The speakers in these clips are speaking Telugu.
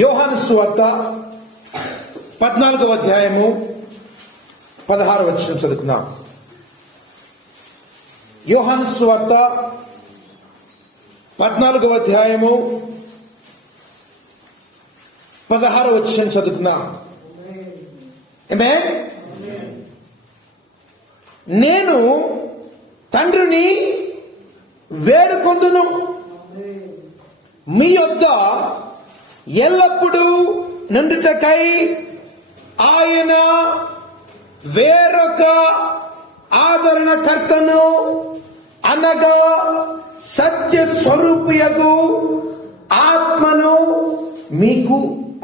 యోహాను సువార్త 14వ అధ్యాయము 16వ వచనం చదువుకుందాం. యోహాను సువార్త 14వ అధ్యాయము 16వ వచనం చదువుకుందాం. ఆమేన్. నేను తండ్రిని వేడుకొందును, మీ యొద్ద ఎల్లప్పుడూ నుండుటకై ఆయన వేరొక ఆదరణకర్తను అనగా సత్య స్వరూపియగు ఆత్మను మీకు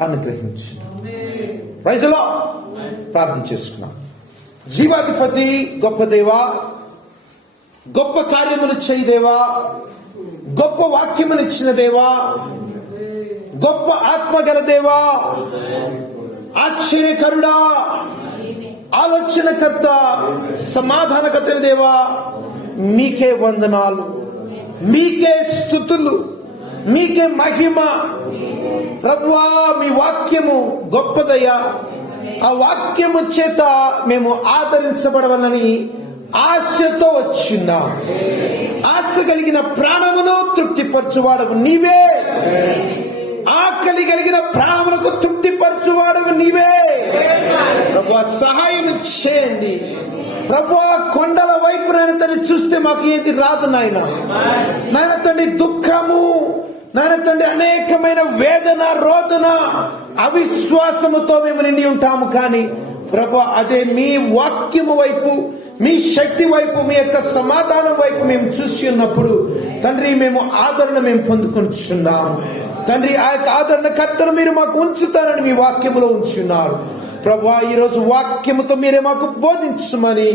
అనుగ్రహించును. Praise the Lord. ప్రార్థన చేసుకున్నాం. జీవాధిపతి గొప్ప దేవా, గొప్ప కార్యములు చేయి దేవా, గొప్ప వాక్యమునిచ్చిన దేవా, గొప్ప ఆత్మ గల దేవా, ఆశ్చర్యకరుడా, ఆలోచనకర్త, సమాధానకర్త దేవా, మీకే వందనాలు, మీకే స్తుతులు, మీకే మహిమ. ప్రభువా, మీ వాక్యము గొప్పదయ్యా. ఆ వాక్యము చేత మేము ఆదరించబడవలని ఆశతో వచ్చిన్నాం. ఆశ కలిగిన ప్రాణమును తృప్తిపరచువాడవు నీవే. ఆకలి కలిగిన ప్రాణములకు తృప్తిపరచువాడవు నీవే. ప్రభువా, సహాయం చేయండి. ప్రభువా, కొండల వైపు నాయన తండ్రి చూస్తే మాకు ఏది రాదు నాయన. నాయన తండ్రి, దుఃఖము నాయన తండ్రి, అనేకమైన వేదన, రోదన, అవిశ్వాసముతో మేము నిండి ఉంటాము. కానీ ప్రభువా, అదే మీ వాక్యము వైపు, మీ శక్తి వైపు, మీ యొక్క సమాధానం వైపు మేము చూసి ఉన్నప్పుడు తండ్రి, మేము ఆదరణ పొందుకుంటున్నాము. తండ్రి, ఆ యొక్క ఆదరణకర్తను మీరు మాకు ఉంచుతారని మీ వాక్యములో ఉంచున్నారు. ప్రభువా, ఈరోజు వాక్యముతో మీరే మాకు బోధించమని,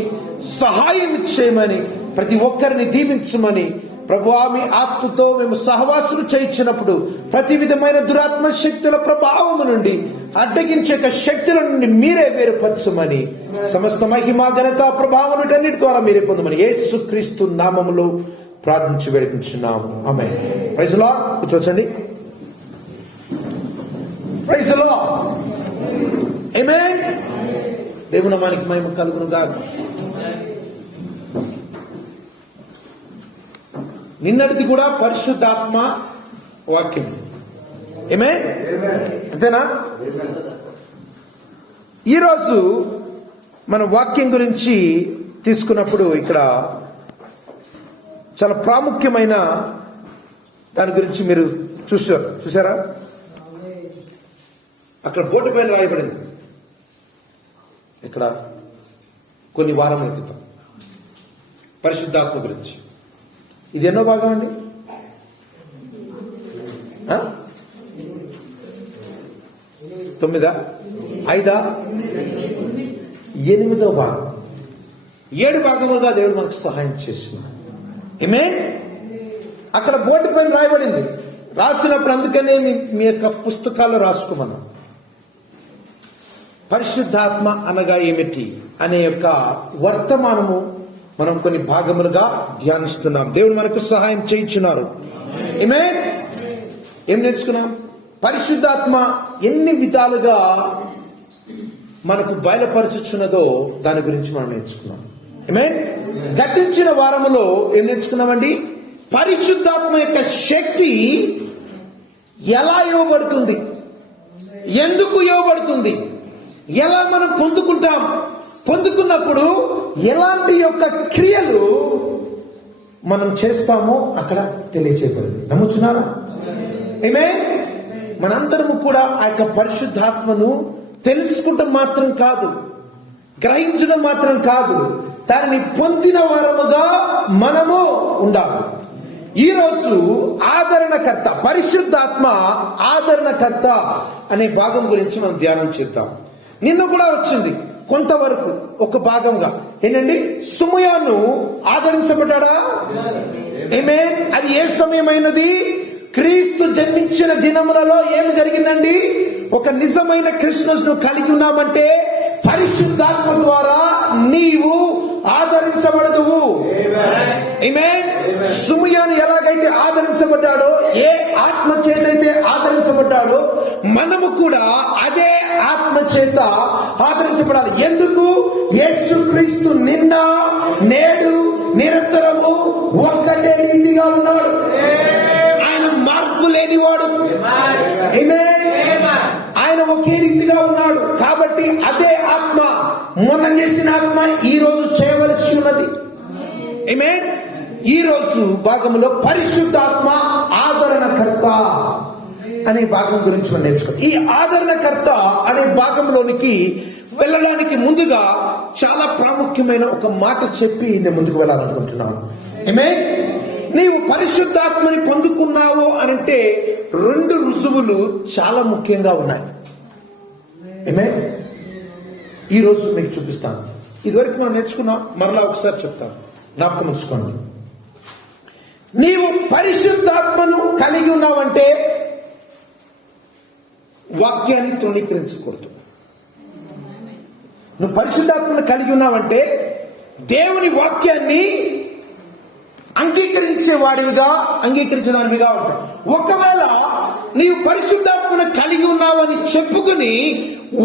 సహాయం చేయమని, ప్రతి ఒక్కరిని దీవించమని ప్రభువా, మీ ఆత్మతో మేము సహవాసం చేయించినప్పుడు ప్రతి విధమైన దురాత్మ శక్తుల ప్రభావము నుండి, అడ్డగించే శక్తుల నుండి మీరే వేరుపరచమని, సమస్త మహిమ ఘనత ప్రభావం అన్నిటి ద్వారా మీరే పొందమని యేసుక్రీస్తు నామములో ప్రార్థించి వేడుకుంటున్నాము. ఆమేన్. Praise the Lord. కూర్చోండి. Praise the Lord. ఆమేన్. దేవుని నామానికి మహిమ కలుగును గాక. నిన్నటిది కూడా పరిశుద్ధాత్మ వాక్యం. ఆమేన్. అంతేనా? ఈరోజు మన వాక్యం గురించి తీసుకున్నప్పుడు ఇక్కడ చాలా ప్రాముఖ్యమైన దాని గురించి మీరు చూసారా? అక్కడ బోర్డు పైన రాయబడింది. ఇక్కడ కొన్ని వారముల క్రితం పరిశుద్ధాత్మ గురించి. ఇది ఎన్నో భాగం అండి? 9, 5, 8వ భాగం. 7 భాగములుగా దేవుడు మనకు సహాయం చేస్తున్నాడు. ఆమేన్. అక్కడ బోర్డు పైన రాయబడింది. రాసినప్పుడు అందుకనే మీ యొక్క పుస్తకాల్లో రాసుకోమన్నాం. పరిశుద్ధాత్మ అనగా ఏమిటి అనే యొక్క వర్తమానము మనం కొన్ని భాగములుగా ధ్యానిస్తున్నాం. దేవుడు మనకు సహాయం చేయించున్నారు. ఆమేన్. ఏం నేర్చుకున్నాం? పరిశుద్ధాత్మ ఎన్ని విధాలుగా మనకు బయలుపరచుచున్నదో దాని గురించి మనం నేర్చుకున్నాం. ఆమేన్. గతించిన వారములో ఏం నేర్చుకున్నామండి? పరిశుద్ధాత్మ యొక్క శక్తి ఎలా ఇవ్వబడుతుంది, ఎందుకు ఇవ్వబడుతుంది, ఎలా మనం పొందుకుంటాం, పొందుకున్నప్పుడు ఎలాంటి యొక్క క్రియలు మనం చేస్తామో అక్కడ తెలియచేయబడింది. నమ్ముచున్నారా? ఆమేన్. మనందరము కూడా ఆ యొక్క పరిశుద్ధాత్మను తెలుసుకుంటాం మాత్రం కాదు, గ్రహించడం మాత్రం కాదు, దానిని పొందిన వారముగా మనము ఉండాలి. ఈరోజు ఆదరణకర్త, పరిశుద్ధాత్మ ఆదరణకర్త అనే భాగం గురించి మనం ధ్యానం చేద్దాం. నిన్న కూడా వచ్చింది కొంతవరకు ఒక భాగంగా. ఏంటండి? సుమయాను ఆదరించబడ్డా? ఆమేన్. అది ఏ సమయమైనది? క్రీస్తు జన్మించిన దినములలో ఏమి జరిగిందండి? ఒక నిజమైన క్రిస్మస్ ను కలిగి ఉన్నామంటే పరిశుద్ధాత్మ ద్వారా నీవు ఆదరించబడదువు. ఆమేన్. సిమియోను ఎలాగైతే ఆదరించబడ్డాడో, ఏ ఆత్మ చేతైతే ఆదరించబడ్డాడో, మనము కూడా అదే ఆత్మ చేత ఆదరించబడాలి. ఎందుకు? యేసుక్రీస్తు నిన్న నేడు నిరంతరము ఒక్కటే రీతిగా ఉన్నాడు. ఆయన మార్పు లేనివాడు. ఆయన ఒకే రీతిగా ఉన్నాడు. కాబట్టి అదే ఆత్మ, మొన్న చేసిన ఆత్మ ఈ రోజు చేయవలసి ఉన్నది. ఆమేన్. ఈ రోజు భాగంలో పరిశుద్ధాత్మ ఆదరణకర్త అనే భాగం గురించి మనం నేర్చుకోవాలి. ఈ ఆదరణకర్త అనే భాగంలోనికి వెళ్ళడానికి ముందుగా చాలా ప్రాముఖ్యమైన ఒక మాట చెప్పి నేను ముందుకు వెళ్ళాలనుకుంటున్నాను. ఆమేన్. నీవు పరిశుద్ధాత్మని పొందుకున్నావు అనంటే 2 రుజువులు చాలా ముఖ్యంగా ఉన్నాయి. ఆమేన్. ఈ రోజు మీకు చూపిస్తాను. ఇదివరకు మనం నేర్చుకున్నాం, మరలా ఒకసారి చెప్తాను, జ్ఞాపకం ఉంచుకోండి. నీవు పరిశుద్ధాత్మను కలిగి ఉన్నావంటే వాక్యాన్ని తృణీకరించకూడదు. నువ్వు పరిశుద్ధాత్మను కలిగి ఉన్నావంటే దేవుని వాక్యాన్ని అంగీకరించడానివిగా ఉంటావు. ఒకవేళ నీవు పరిశుద్ధాత్మను కలిగి ఉన్నావని చెప్పుకుని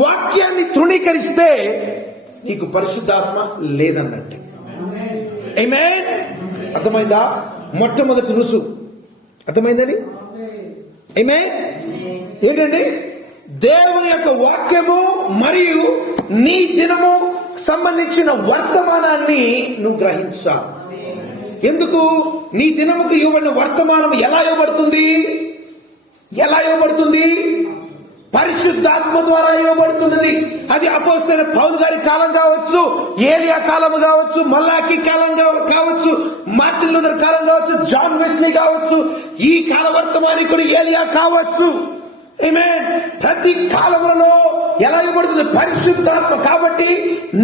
వాక్యాన్ని తృణీకరిస్తే నీకు పరిశుద్ధాత్మ లేదన్నట్టే. ఆమేన్. అర్థమైందా? మొట్టమొదటి రుజువు అర్థమైందని. ఆమేన్. ఏంటండి? దేవుని యొక్క వాక్యము మరియు నీ దినము సంబంధించిన వర్తమానాన్ని నువ్వు గ్రహించాలి. ఎందుకు? నీ దినముకు ఇవ్వబడిన వర్తమానం ఎలా ఇవ్వబడుతుంది? పరిశుద్ధాత్మ ద్వారా ఇవ్వబడుతున్నది. అది అపోస్తలుడైన పౌలు గారి కాలం కావచ్చు, ఏలియా కాలం కావచ్చు, మల్లాకి కాలం కావచ్చు, మార్టిన్ లూథర్ కాలం కావచ్చు, జాన్ వెస్లీ కావచ్చు, ఈ కాల వర్తమానికుడు ఏలియా కావచ్చు. ఆమేన్. ప్రతి కాలములలో ఎలా ఇవ్వబడుతుంది? పరిశుద్ధాత్మ. కాబట్టి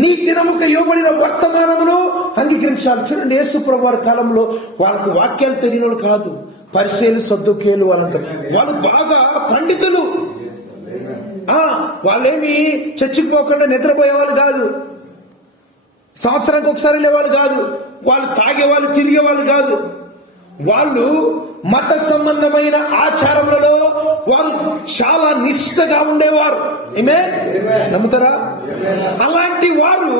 నీ దినముకు ఇవ్వబడిన వర్తమానమును అంగీకరించాలి. చూడండి, యేసు ప్రభువు వారి కాలంలో వాళ్ళకు వాక్యాలు తెలియని కాదు. పరిసయ్యులు, సద్దూకయ్యులు వాళ్ళు బాగా పండితులు. వాళ్ళేమి చచ్చిపోకుండా నిద్రపోయేవాళ్ళు కాదు, సంవత్సరానికి ఒకసారి వెళ్ళేవాళ్ళు కాదు, వాళ్ళు తాగేవాళ్ళు, తిరిగేవాళ్ళు కాదు. వాళ్ళు మత సంబంధమైన ఆచారములలో వాళ్ళు చాలా నిష్ఠగా ఉండేవారు. ఆమేన్. నమ్ముతారా? అలాంటి వారు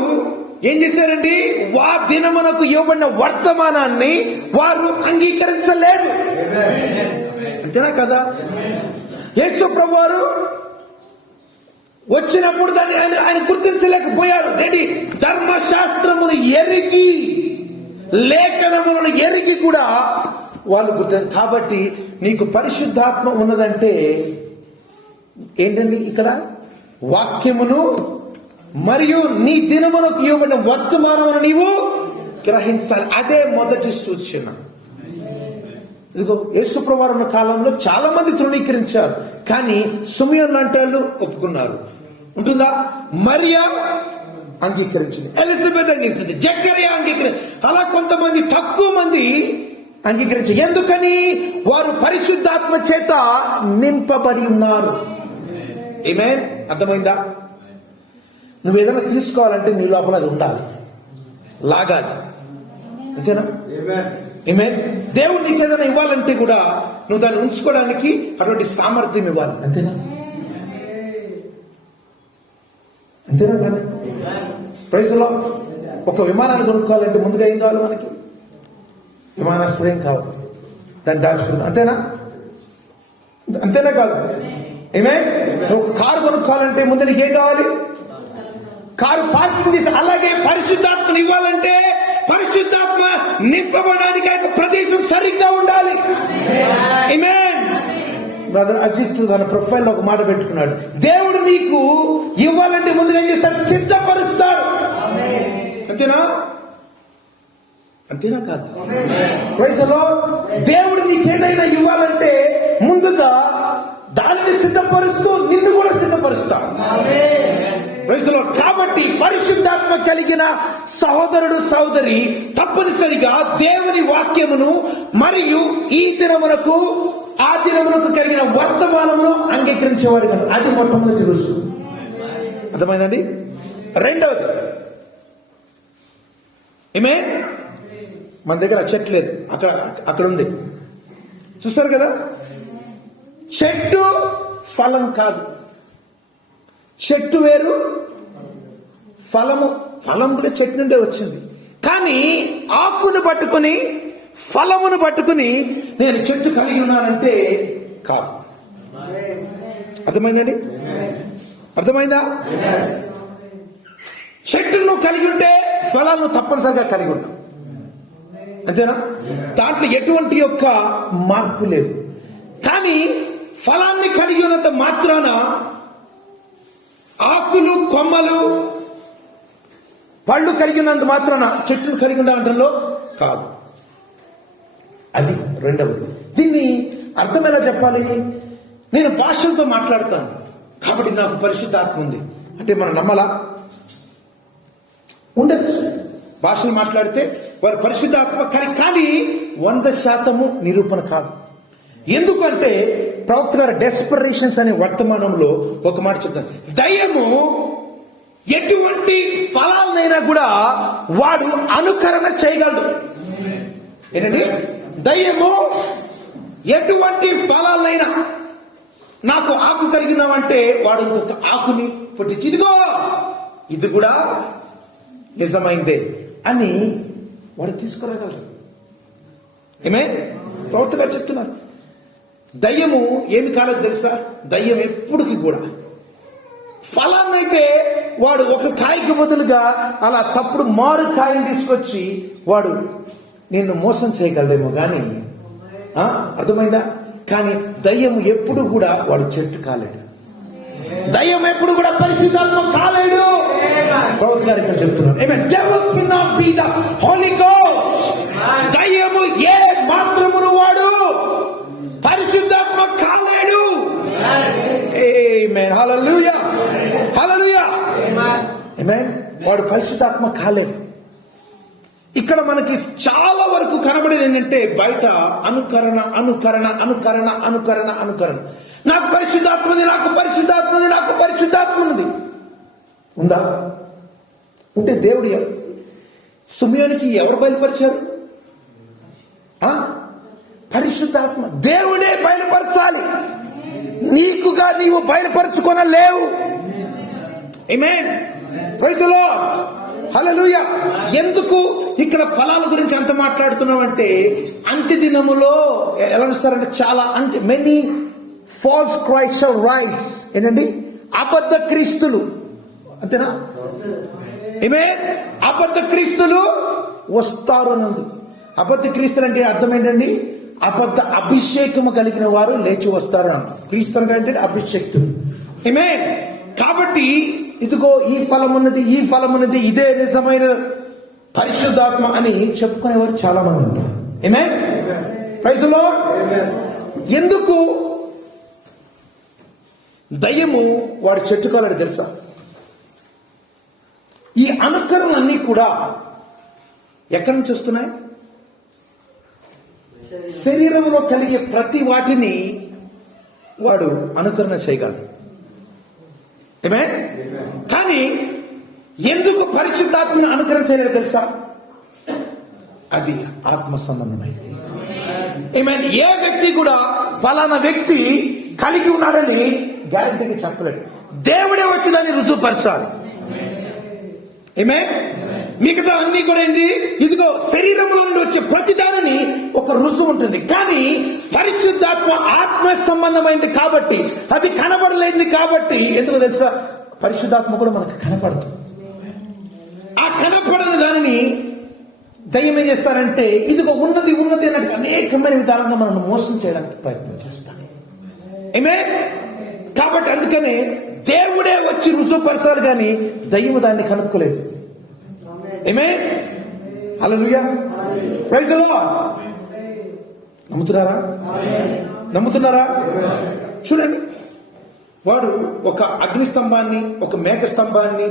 ఏం చేశారండి? దినమునకు ఇవ్వబడిన వర్తమానాన్ని వారు అంగీకరించలేదు. అంతేనా కదా? యేసు ప్రభు వారు వచ్చినప్పుడు దాన్ని ఆయన గుర్తించలేకపోయారు. ఏంటి? ధర్మశాస్త్రమును ఎరిగి, లేఖనములను ఎరిగి కూడా వాళ్ళు గుర్తు. కాబట్టి నీకు పరిశుద్ధాత్మ ఉన్నదంటే ఏంటండి? ఇక్కడ వాక్యమును మరియు నీ దినమునకు ఇవ్వబడిన వర్తమానమును నీవు గ్రహించాలి. అదే మొదటి సూచన. ఇదిగో యేసుప్రభువు ఉన్న కాలంలో చాలా మంది తృణీకరించారు, కానీ సిమియోను లాంటి వాళ్ళు ఒప్పుకున్నారు. ఉంటుందా? మరియా అంగీకరించింది, ఎలిజబెత్ అంగీకరించింది, జకరియా అంగీకరించింది. అలా కొంతమంది తక్కువ మంది అంగీకరించారు. ఎందుకని? వారు పరిశుద్ధాత్మ చేత నింపబడి ఉన్నారు. ఆమేన్. అర్థమైందా? నువ్వు ఏదైనా తీసుకోవాలంటే నీ లోపల అది ఉండాలి, లాగాలి. అంతేనా? ఆమేన్. దేవుడు నీకు ఏదైనా ఇవ్వాలంటే కూడా నువ్వు దాన్ని ఉంచుకోవడానికి అటువంటి సామర్థ్యం ఇవ్వాలి. అంతేనా? అంతేనా కానీ ప్రైజ్ లో ఒక విమానాన్ని కొనుక్కోవాలంటే ముందుగా ఏం కావాలి? మనకి విమానాశ్రయం కావాలి, దాన్ని దాచుకుంటాం. అంతేనా? అంతేనా కాదు? ఆమేన్. ఒక కారు కొనుక్కోవాలంటే ముందు నీకేం కావాలి? కారు పార్కింగ్ చేసి. అలాగే పరిశుద్ధాత్మను ఇవ్వాలంటే పరిశుద్ధాత్మ నింపబడడానికి ఆ ప్రదేశం సరిగ్గా ఉండాలి. ఆమేన్. బ్రదర్ అజిత్ తన ప్రొఫైల్ లో ఒక మాట పెట్టుకున్నాడు, దేవుడు నీకు ఇవ్వాలంటే ముందుగా ఏం చేస్తాడు? సిద్ధపరుస్తాడు. అంతేనా? అంతేనా కాదు? వయసులో దేవుడు నీకేదైనా ఇవ్వాలంటే ముందుగా దానిని సిద్ధపరుస్తూ నిన్ను కూడా సిద్ధపరుస్తాడు. వయసులో. కాబట్టి పరిశుద్ధాత్మ కలిగిన సహోదరుడు, సహోదరి తప్పనిసరిగా దేవుని వాక్యమును మరియు ఈ దినమునకు ఆ దినమునకు కలిగిన వర్తమానమును అంగీకరించేవాడు కాదు. అది మొట్టమొదటి రుజువు. అర్థమైందండి? రెండవది, ఆమేన్, మన దగ్గర ఆ చెట్టు లేదు, అక్కడ ఉంది. చూస్తారు కదా, చెట్టు ఫలం కాదు. చెట్టు వేరు, ఫలం కూడా చెట్టు నుండే వచ్చింది. కానీ ఆకును పట్టుకుని ఫలమును పట్టుకుని నేను చెట్టు కలిగి ఉన్నానంటే కాదు. అర్థమైందండి? అర్థమైందా? చెట్టును కలిగి ఉంటే ఫలాలను తప్పనిసరిగా కలిగి ఉన్నాం, అంతేనా? దాంట్లో ఎటువంటి యొక్క మార్పు లేదు. కానీ ఫలాన్ని కలిగి ఉన్నంత మాత్రాన ఆకులు కొమ్మలు పళ్ళు కలిగి ఉన్నంత మాత్రాన చెట్టును కలిగి ఉండటంలో కాదు. అది రెండవది. దీన్ని అర్థం ఎలా చెప్పాలి? నేను భాషలతో మాట్లాడతాను కాబట్టి నాకు పరిశుద్ధాత్మ ఉంది అంటే మనం నమ్మలా? ఉండొచ్చు, భాషలు మాట్లాడితే వారి పరిశుద్ధాత్మ, కానీ 100% నిరూపణ కాదు. ఎందుకంటే ప్రవక్త గారు డెస్పరేషన్స్ అనే వర్తమానంలో ఒక మాట చెప్తారు, దయ్యము ఎటువంటి ఫలాలనైనా కూడా వాడు అనుకరణ చేయగలడు. ఏంటండి? దయ్యము ఎటువంటి ఫలాలనైనా, నాకు ఆకు కలిగినావంటే వాడు ఇంకొక ఆకుని పుట్టించి ఇదిగో ఇది కూడా నిజమైందే అని వాడు తీసుకురాగలరు. ఏమే ప్రవక్త గారు చెప్తున్నారు. దయ్యము ఏమి కాలేదు తెలుసా? దయ్యం ఎప్పటికీ కూడా ఫలాన్నైతే వాడు ఒక కాయకి బదులుగా అలా తప్పుడు మారు కాయని తీసుకొచ్చి వాడు నిన్ను మోసం చేయగలడేమో కానీ, అర్థమైందా? కానీ దయ్యం ఎప్పుడు కూడా వాడు చెట్టు కాలేడు. దయ్యం ఎప్పుడు కూడా పరిశుద్ధాత్మ కాలేడు. ప్రవక్త గారు ఇక్కడ చెప్తున్నారు, devil cannot be the Holy Ghost. దయ్యము ఏ మాత్రమును వాడు పరిశుద్ధాత్మ కాలేడు. ఆమేన్, హల్లెలూయా, హల్లెలూయా, ఆమేన్. వాడు పరిశుద్ధాత్మ కాలేడు. ఇక్కడ మనకి చాలా వరకు కనబడేది ఏంటంటే బయట అనుకరణ అనుకరణ అనుకరణ అనుకరణ అనుకరణ. నాకు పరిశుద్ధాత్మది, నాకు పరిశుద్ధాత్మది, నాకు పరిశుద్ధాత్మది ఉందా? ఉంటే దేవుడు సుమయోనికి ఎవరు బయలుపరిచారు? పరిశుద్ధాత్మ. దేవుడే బయలుపరచాలి, నీకుగా నీవు బయలుపరచుకొనలేవు. ఆమేన్, ప్రైజ్ ది లార్డ్, హల్లెలూయా. ఎందుకు ఇక్కడ ఫలాల గురించి అంత మాట్లాడుతున్నాం అంటే, అంత్య దినములో ఎలా వస్తారంటే చాలా many false Christ shall rise. ఏంటండి? అబద్ధ క్రీస్తులు, అంతేనా? ఆమేన్. అబద్ధ క్రీస్తులు వస్తారు నందు. అబద్ధ క్రీస్తులు అంటే అర్థం ఏంటండి? అబద్ధ అభిషేకము కలిగిన వారు లేచి వస్తారు అంట. క్రీస్తులు అంటే అభిషేక్తులు. ఆమేన్. కాబట్టి ఇదిగో ఈ ఫలం ఉన్నది, ఈ ఫలం ఉన్నది, ఇదే నిజమైన పరిశుద్ధాత్మ అని చెప్పుకునేవారు చాలా మంది ఉంటారు. ఆమేన్, ప్రైజ్ ది లార్డ్. ఎందుకు దయ్యము వాడు చెట్టుకోలేడు తెలుసా? ఈ అనుకరణలన్నీ కూడా ఎక్కడి నుంచి వస్తున్నాయి? శరీరంలో కలిగే ప్రతి వాటిని వాడు అనుకరణ చేయగలడు. ఆమేన్. కానీ ఎందుకు పరిశుద్ధాత్మను అనుకరణ చేయలేడు తెలుసా? అది ఆత్మ సంబంధమైనది. ఆమేన్. ఏ వ్యక్తి కూడా ఫలానా వ్యక్తి కలిగి ఉన్నాడని గ్యారెంటీగా చెప్పలేడు. దేవుడే వచ్చి దాన్ని రుజువుపరచాలి. ఆమేన్. మిగతా అన్ని కూడా ఏంటి? ఇదిగో శరీరంలో నుండి వచ్చే ప్రతి దానిని ఒక రుజువు ఉంటుంది. కానీ పరిశుద్ధాత్మ ఆత్మ సంబంధమైంది కాబట్టి, అది కనబడలేంది కాబట్టి, ఎందుకు తెలుసా? పరిశుద్ధాత్మ కూడా మనకు కనపడుతుంది. ఆ కనపడని దానిని దయ్యం ఏం చేస్తారంటే, ఇదిగో ఉన్నది ఉన్నది అన్నట్టు అనేకమైన విధాలుగా మనం మోసం చేయడానికి ప్రయత్నం చేస్తాం. ఆమేన్. కాబట్టి అందుకనే దేవుడే వచ్చి రుజువుపరచాలి కానీ దయ్యము దాన్ని కనుక్కోలేదు. ఆమేన్, హల్లెలూయా, ప్రైజ్ ది లార్డ్. నమ్ముతున్నారా? నమ్ముతున్నారా? చూడండి, వాడు ఒక అగ్ని స్తంభాన్ని, ఒక మేఘ స్తంభాన్ని,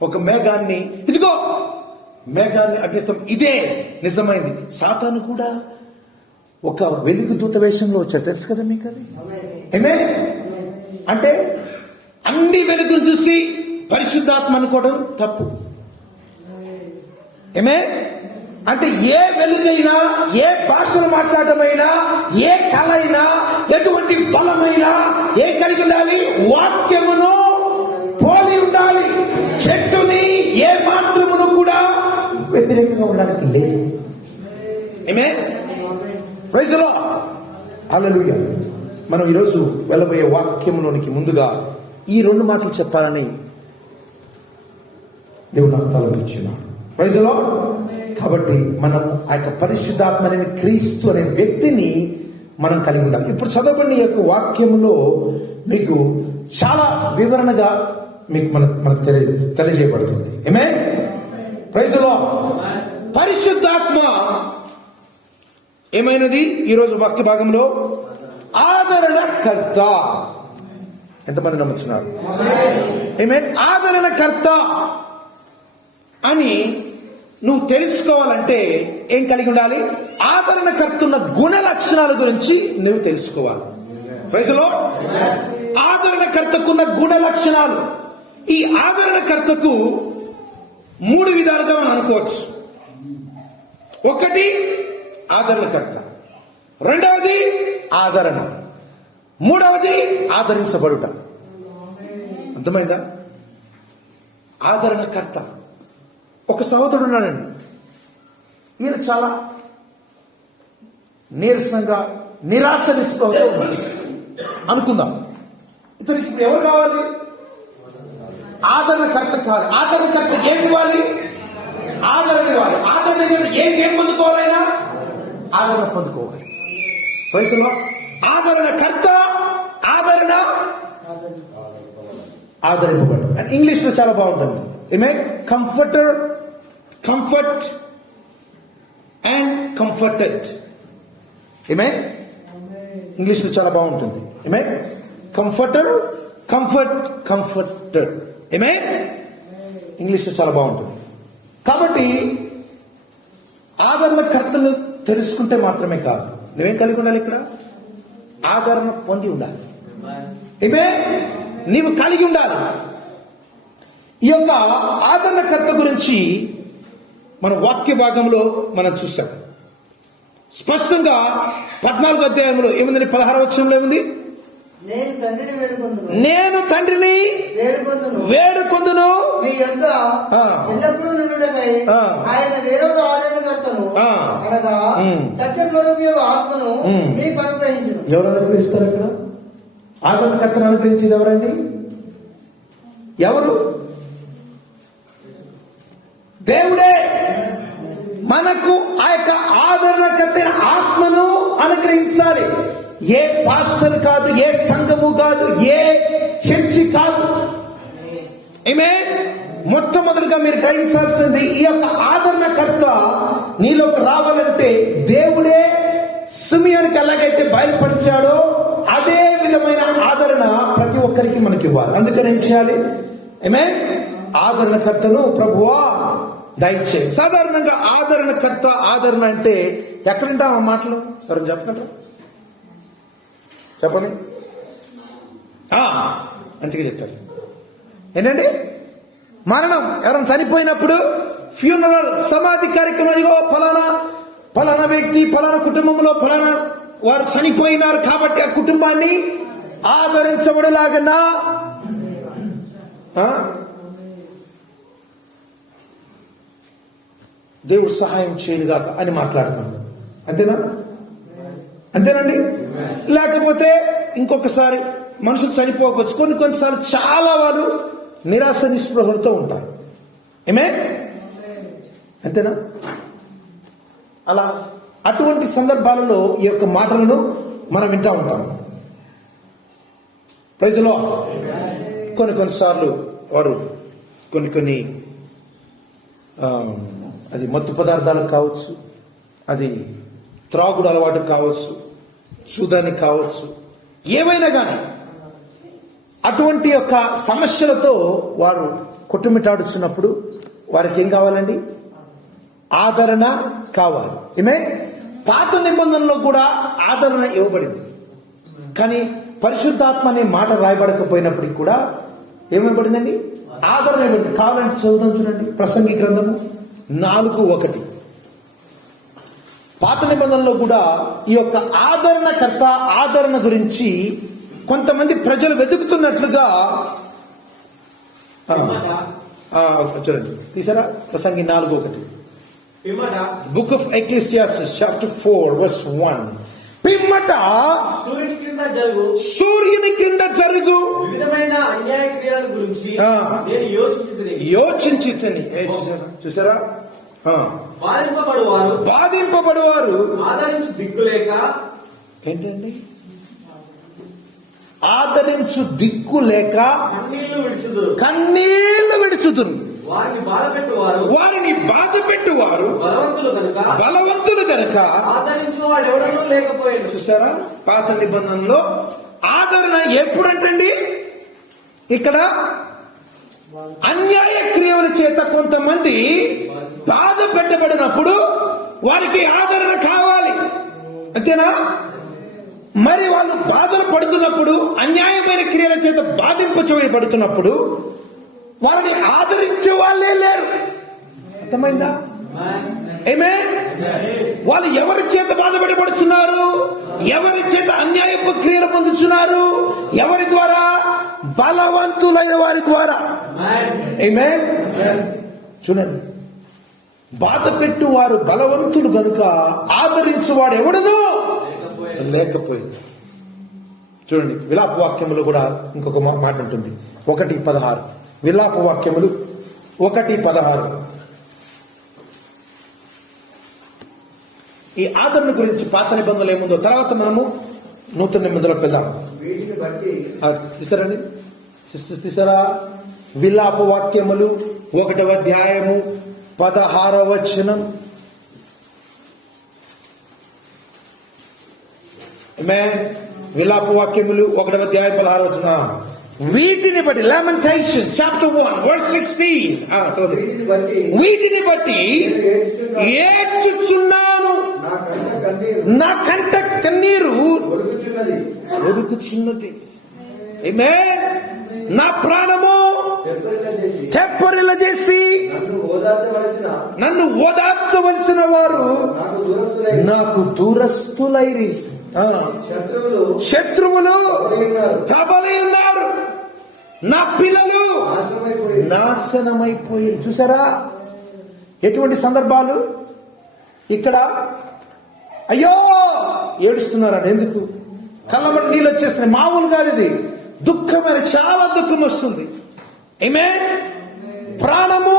ఒక మేఘాన్ని, ఇదిగో మేఘాన్ని, అగ్నిస్తంభం, ఇదే నిజమైంది. సాతాను కూడా ఒక వెలుగు దూత వేషంలో వచ్చారు, తెలుసు కదా మీకు అది. ఆమేన్. అంటే అన్ని వెలుగులు చూసి పరిశుద్ధాత్మ అనుకోవడం తప్పు. ఆమేన్. అంటే ఏ వెలుగైనా, ఏ భాషలు మాట్లాడటమైనా, ఏ కళ అయినా, ఎటువంటి ఫలమైనా ఏ కలిగి ఉండాలి? వాక్యమును పోలి ఉండాలి. చెట్టుని ఏ మాత్రమును కూడా వ్యతిరేకంగా ఉండడానికి లేదు. ఆమేన్. Praise the Lord. హల్లెలూయా. మనం ఈరోజు వెళ్ళబోయే వాక్యంలోనికి ముందుగా ఈ 2 మాటలు చెప్పాలని దేవుడు నాకు తలపించున్నాడు. Praise the lord. కాబట్టి మనం ఆ యొక్క పరిశుద్ధాత్మ అనే క్రీస్తు అనే వ్యక్తిని మనం కలిగి ఉండాలి. ఇప్పుడు చదవబడిన యొక్క వాక్యములో మీకు చాలా వివరణగా మీకు మనకు తెలియజేయబడుతుంది. ఆమేన్. Praise the Lord. పరిశుద్ధాత్మ ఏమైనది? ఈరోజు వాక్య భాగంలో ఆదరణకర్త. ఎంతమంది నమ్ముతున్నారు? ఆమేన్. ఆదరణకర్త అని నువ్వు తెలుసుకోవాలంటే ఏం కలిగి ఉండాలి? ఆదరణకర్త ఉన్న గుణ లక్షణాల గురించి నువ్వు తెలుసుకోవాలి. Praise the lord. ఆదరణకర్తకున్న గుణ లక్షణాలు. ఈ ఆదరణకర్తకు 3 విధాలుగా మనం అనుకోవచ్చు. ఒకటి ఆదరణకర్త, రెండవది ఆదరణ, మూడవది ఆదరించబడుట. అర్థమైందా? ఆదరణకర్త. ఒక సహోదరుడు ఉన్నాడండి. ఈయన చాలా నీరసంగా, నిరాశ నిస్పృహతో ఉన్నాడు అనుకుందాం. ఇతనికి ఎవరు కావాలి? ఆదరణకర్త కావాలి. ఆదరణకర్త ఏమి ఇవ్వాలి? ఆదరణ ఇవ్వాలి. ఆదరణ ఏం పొందుకోవాలైనా ఆదరణ పొందుకోవాలి. వయసులో ఆదరణకర్త, ఆదరణ, ఆదరింపబడు. ఇంగ్లీష్ లో చాలా బాగుంటుంది. Comforter, comfort and comforted. English లో చాలా బాగుంటుంది. Comforter, comfort, comforted. ఇంగ్లీష్ లో చాలా బాగుంటుంది. కాబట్టి ఆదరణకర్తను తెలుసుకుంటే మాత్రమే కాదు, నువ్వేం కలిగి ఉండాలి? ఇక్కడ ఆదరణ పొంది ఉండాలి. నీవు కలిగి ఉండాలి. ఈ యొక్క ఆదరణకర్త గురించి మన వాక్య భాగంలో మనం చూసాం. స్పష్టంగా 14వ అధ్యాయంలో ఏముందని? 16వ వచనంలో ఏముంది? నేను తండ్రిని వేడుకొందును మీ యొద్ద ఎల్లప్పుడూ నుండుటకై ఆయన వేరొక ఆదరణకర్తను అనగా సత్యస్వరూపి ఆత్మను మీకు అనుగ్రహించును. ఎవరు అనుగ్రహిస్తారు? ఇక్కడ ఆదరణకర్తను అనుగ్రహించేది ఎవరండి? ఎవరు? దేవుడే మనకు ఆ యొక్క ఆదరణకర్త ఆత్మను అనుగ్రహించాలి. ఏ పాస్టర్ కాదు, ఏ సంఘము కాదు, ఏ చర్చి కాదు. మొట్టమొదటిగా మీరు గ్రహించాల్సింది, ఈ యొక్క ఆదరణకర్త నీలోకి రావాలంటే దేవుడే సిమియోనుకి ఎలాగైతే బయలుపరిచాడో అదే విధమైన ఆదరణ ప్రతి ఒక్కరికి మనకి ఇవ్వాలి. అందుకని ఏం చేయాలి? ఆదరణకర్తను ప్రభువా దయచేయి. సాధారణంగా ఆదరణకర్త, ఆదరణ అంటే ఎక్కడుంటా ఆ మాటలు? ఎవరైనా చెప్పగలరా? చెప్పండి. మంచిగా చెప్పారు. ఏంటండి? మరణం, ఎవరైనా చనిపోయినప్పుడు ఫ్యూనరల్, సమాధి కార్యక్రమం. ఇగో ఫలానా వ్యక్తి, ఫలానా కుటుంబంలో ఫలానా వారు చనిపోయినారు కాబట్టి ఆ కుటుంబాన్ని ఆదరించబడేలాగనా దేవుడు సహాయం చేయనుగాక అని మాట్లాడుతున్నాడు. అంతేనండి. లేకపోతే ఇంకొకసారి మనుషులు చనిపోవచ్చు. కొన్నిసార్లు చాలా వారు నిరాశ నిస్పృహలతో ఉంటారు. అంతేనా? అలా అటువంటి సందర్భాలలో ఈ యొక్క మాటలను మనం వింటూ ఉంటాం. Praise the Lord. కొన్నిసార్లు వారు కొన్ని అది మత్తు పదార్థాలు కావచ్చు, అది త్రాగుడు అలవాటు కావచ్చు, చూదానికి కావచ్చు, ఏమైనా కానీ అటువంటి యొక్క సమస్యలతో వారు కొట్టుమిట్టాడుచున్నప్పుడు వారికి ఏం కావాలండి? ఆదరణ కావాలి. పాత నిబంధనలో కూడా ఆదరణ ఇవ్వబడింది. కానీ పరిశుద్ధాత్మ అనే మాట రాయబడకపోయినప్పటికీ కూడా ఏమైపడిందండి? ఆదరణ ఇవ్వబడింది. కావాలంటే చదువుతాం చూడండి. ప్రసంగి గ్రంథము 4:1. పాత నిబంధనలో కూడా ఈ యొక్క ఆదరణ గురించి కొంతమంది ప్రజలు వెతుకుతున్నట్లుగా చూడండి, తీసారా? ప్రసంగి 4:1. Book of Ecclesiastes chapter 4:1. పిమ్మట సూర్యుని క్రింద జరుగు వివిధమైన అన్యాయ క్రియల గురించి నేను యోచించి చూసారా? బాధింపబడువారు ఆదరించు దిక్కులేక ఏంటండి? ఆదరించు దిక్కు లేక కన్నీళ్లు విడుచుదురు. వారిని బాధ పెట్టువారు బలవంతులు కనుక ఆదరించువాడు ఎవడనూ లేకపోయాడు. చూసారా? పాత నిబంధనలో ఆదరణ ఎప్పుడంటండి? ఇక్కడ అన్యాయ క్రియల చేత కొంతమంది బాధ పెట్టబడినప్పుడు వారికి ఆదరణ కావాలి, అంతేనా? మరి వాళ్ళు బాధలు పడుతున్నప్పుడు, అన్యాయమైన క్రియల చేత బాధింపబడుతున్నప్పుడు వారిని ఆదరించే వాళ్ళే లేరు. అర్థమైందా? ఆమేన్. వాళ్ళు ఎవరి చేత బాధపడబడుతున్నారు? ఎవరి చేత అన్యాయపు క్రియలు పొందుతున్నారు? ఎవరి ద్వారా? బలవంతులైన వారి ద్వారా. ఆమేన్. చూడండి, బాధ పెట్టు వారు బలవంతులు గనుక ఆదరించువాడు ఎవడనో లేకపోయింది. చూడండి, విలాప వాక్యములు కూడా ఇంకొక మాట ఉంటుంది. 1:16. విలాప వాక్యములు 1:16. ఈ ఆదరణ గురించి పాత నిబంధనలు ఏముందో తర్వాత మనము నూతన నిబంధనలకు వెళ్దాం. తీసారండి సిస్టర్, తీసారా? విలాప వాక్యములు 1వ అధ్యాయము 16వ వచనం. విలాప వాక్యములు 1వ అధ్యాయం 16వ వచనం. వీటిని బట్టి Lamentations chapter 1:16. వీటిని బట్టి ఏడ్చుచున్నాను, నా కంట కన్నీరు ఒరుగుచున్నది. ఆమేన్. నా ప్రాణము తెప్పరిల్ల చేసి నన్ను ఓదార్చవలసిన వారు నాకు దూరస్తులైరి. శత్రువులు ప్రబలి ఉన్నారు, నా పిల్లలు నాశనమైపోయి. చూసారా ఎటువంటి సందర్భాలు? ఇక్కడ అయ్యో ఏడుస్తున్నారని. ఎందుకు? కళ్ళబట్టి నీళ్ళు వచ్చేస్తున్నాయి. మామూలు కాదు ఇది, దుఃఖమైన, చాలా దుఃఖం వస్తుంది. ఆమేన్. ప్రాణము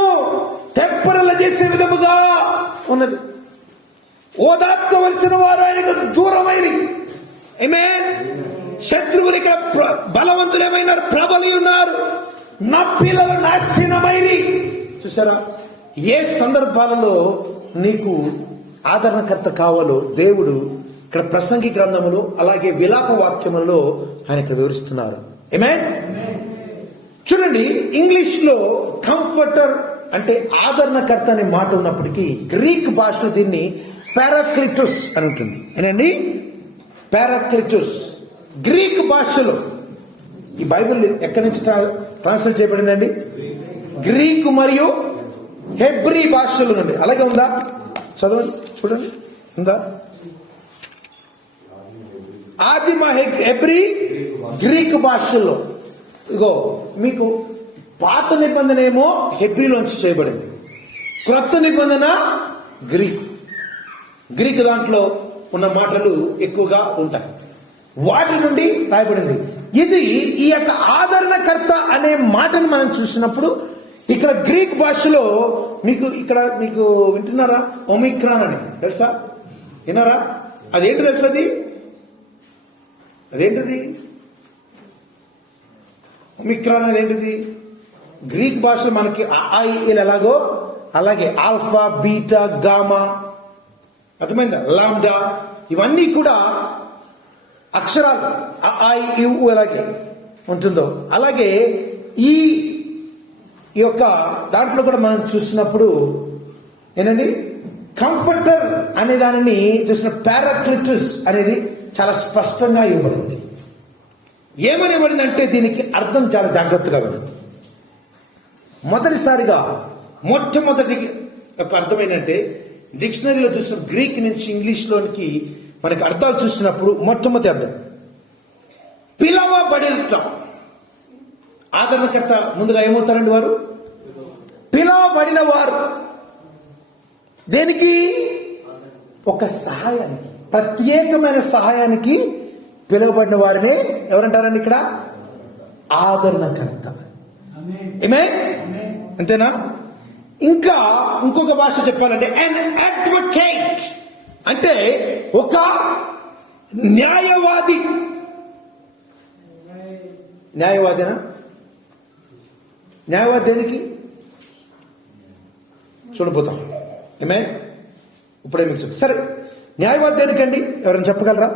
తెప్పరిల్ల చేసే విధముగా ఉన్నది. ఓదార్చవలసిన వారు ఆయనకు దూరమైరి. ఆమేన్. శత్రువులు ఇక్కడ బలవంతులు ఏమైనారు? ప్రబలి ఉన్నారు. నా పిల్లలు నాశనమైరి. చూసారా? ఏ సందర్భాలలో నీకు ఆదరణకర్త కావాలో దేవుడు ఇక్కడ ప్రసంగి గ్రంథములో, అలాగే విలాప వాక్యములలో ఆయన ఇక్కడ వివరిస్తున్నారు. ఆమేన్. చూడండి, ఇంగ్లీష్ లో కంఫర్టర్ అంటే ఆదరణకర్త అనే మాట ఉన్నప్పటికీ గ్రీక్ భాషలో దీన్ని పారాక్లిటోస్ అని ఉంటుంది. ఏనండి? పారాక్లిటోస్. గ్రీక్ భాషలో ఈ బైబిల్ ఎక్కడి నుంచి ట్రాన్స్లేట్ చేయబడిందండి? గ్రీకు మరియు హెబ్రీ భాషలో నుండి. అలాగే ఉందా? చదవండి, చూడండి. ఉందా? ఆదిమ హెబ్రీ గ్రీక్ భాషల్లో. ఇగో మీకు పాత నిబంధన ఏమో హెబ్రీలోంచి చేయబడింది, క్రొత్త నిబంధన గ్రీక్ దాంట్లో ఉన్న మాటలు ఎక్కువగా ఉంటాయి, వాటి నుండి రాయబడింది. ఇది ఈ యొక్క ఆదరణకర్త అనే మాటను మనం చూసినప్పుడు ఇక్కడ గ్రీక్ భాషలో మీకు వింటున్నారా? ఒమిక్రాన్ అని తెలుసా? విన్నారా? అదేంటి తెలుసా? అదేంటిది? ఒమిక్రాన్ అదేంటిది? గ్రీక్ భాషలో మనకి ఐఎల్ ఎలాగో అలాగే ఆల్ఫా, బీటా, గామా, అర్థమైందా? లాండా, ఇవన్నీ కూడా అక్షరాలు ఎలాగే ఉంటుందో అలాగే ఈ యొక్క దాంట్లో కూడా మనం చూసినప్పుడు ఏంటండి, కంఫర్టర్ అనే దానిని చూసిన పారాక్లిటస్ అనేది చాలా స్పష్టంగా ఇవ్వబడింది. ఏమని ఇవ్వబడింది అంటే దీనికి అర్థం చాలా జాగ్రత్తగా ఉంది. మొట్టమొదటి యొక్క అర్థం ఏంటంటే డిక్షనరీలో చూసిన గ్రీక్ నుంచి ఇంగ్లీష్లోనికి మనకి అర్థాలు చూసినప్పుడు మొట్టమొదటి అర్థం పిలవబడిన ఆదరణకర్త ముందుగా ఏమవుతారండి వారు? పిలవబడిన వారు. దేనికి? ఒక సహాయానికి, ప్రత్యేకమైన సహాయానికి పిలువబడిన వారిని ఎవరంటారండి ఇక్కడ? ఆదరణకర్త. అంతేనా? ఇంకా ఇంకొక భాష చెప్పాలంటే an advocate అంటే ఒక న్యాయవాది. న్యాయవాదేనా? న్యాయవాది దేనికి చూడబోతాం. ఇప్పుడే మీకు చెప్పు. సరే, న్యాయవాది దేనికండి? ఎవరైనా చెప్పగలరా?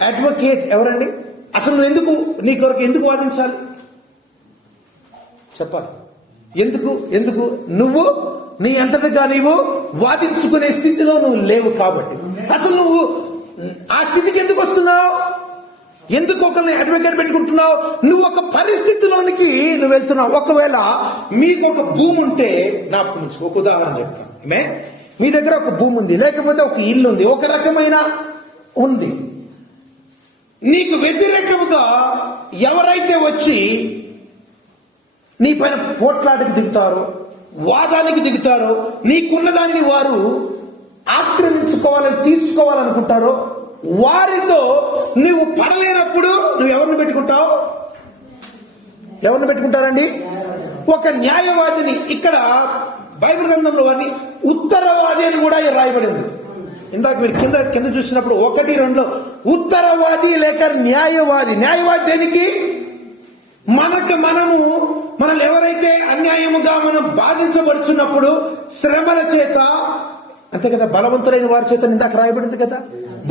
అడ్వకేట్ ఎవరండి? అసలు నువ్వు ఎందుకు, నీ కొరకు ఎందుకు వాదించాలి చెప్పాలి. ఎందుకు నువ్వు నీ అంతటగా నీవు వాదించుకునే స్థితిలో నువ్వు లేవు కాబట్టి అసలు నువ్వు ఆ స్థితికి ఎందుకు వస్తున్నావు? ఎందుకు ఒకరిని అడ్వకేట్ పెట్టుకుంటున్నావు? నువ్వు ఒక పరిస్థితిలోనికి నువ్వు వెళ్తున్నావు. ఒకవేళ మీకు ఒక భూమి ఉంటే, నాకు ఒక ఉదాహరణ చెప్తాను. మీ దగ్గర ఒక భూమి ఉంది, లేకపోతే ఒక ఇల్లు ఉంది, ఒక రకమైన ఉంది. నీకు వ్యతిరేకముగా ఎవరైతే వచ్చి నీ పైన పోట్లాటకి దిగుతారో, వాదానికి దిగుతారో, నీకున్న దానిని వారు ఆక్రమించుకోవాలని తీసుకోవాలనుకుంటారో, వారితో నువ్వు పడలేనప్పుడు నువ్వు ఎవరిని పెట్టుకుంటావు? ఎవరిని పెట్టుకుంటారండి? ఒక న్యాయవాదిని. ఇక్కడ బైబిల్ గ్రంథంలో వారిని ఉత్తరవాది అని కూడా రాయబడింది. ఇందాక మీరు కింద చూసినప్పుడు 1, 2 ఉత్తరవాది లేక న్యాయవాది. న్యాయవాది దేనికి? మనల్ని ఎవరైతే అన్యాయముగా మనం బాధించబడుచున్నప్పుడు శ్రమల చేత, అంతే కదా, బలవంతులైన వారి చేత, ఇందాక రాయబడింది కదా,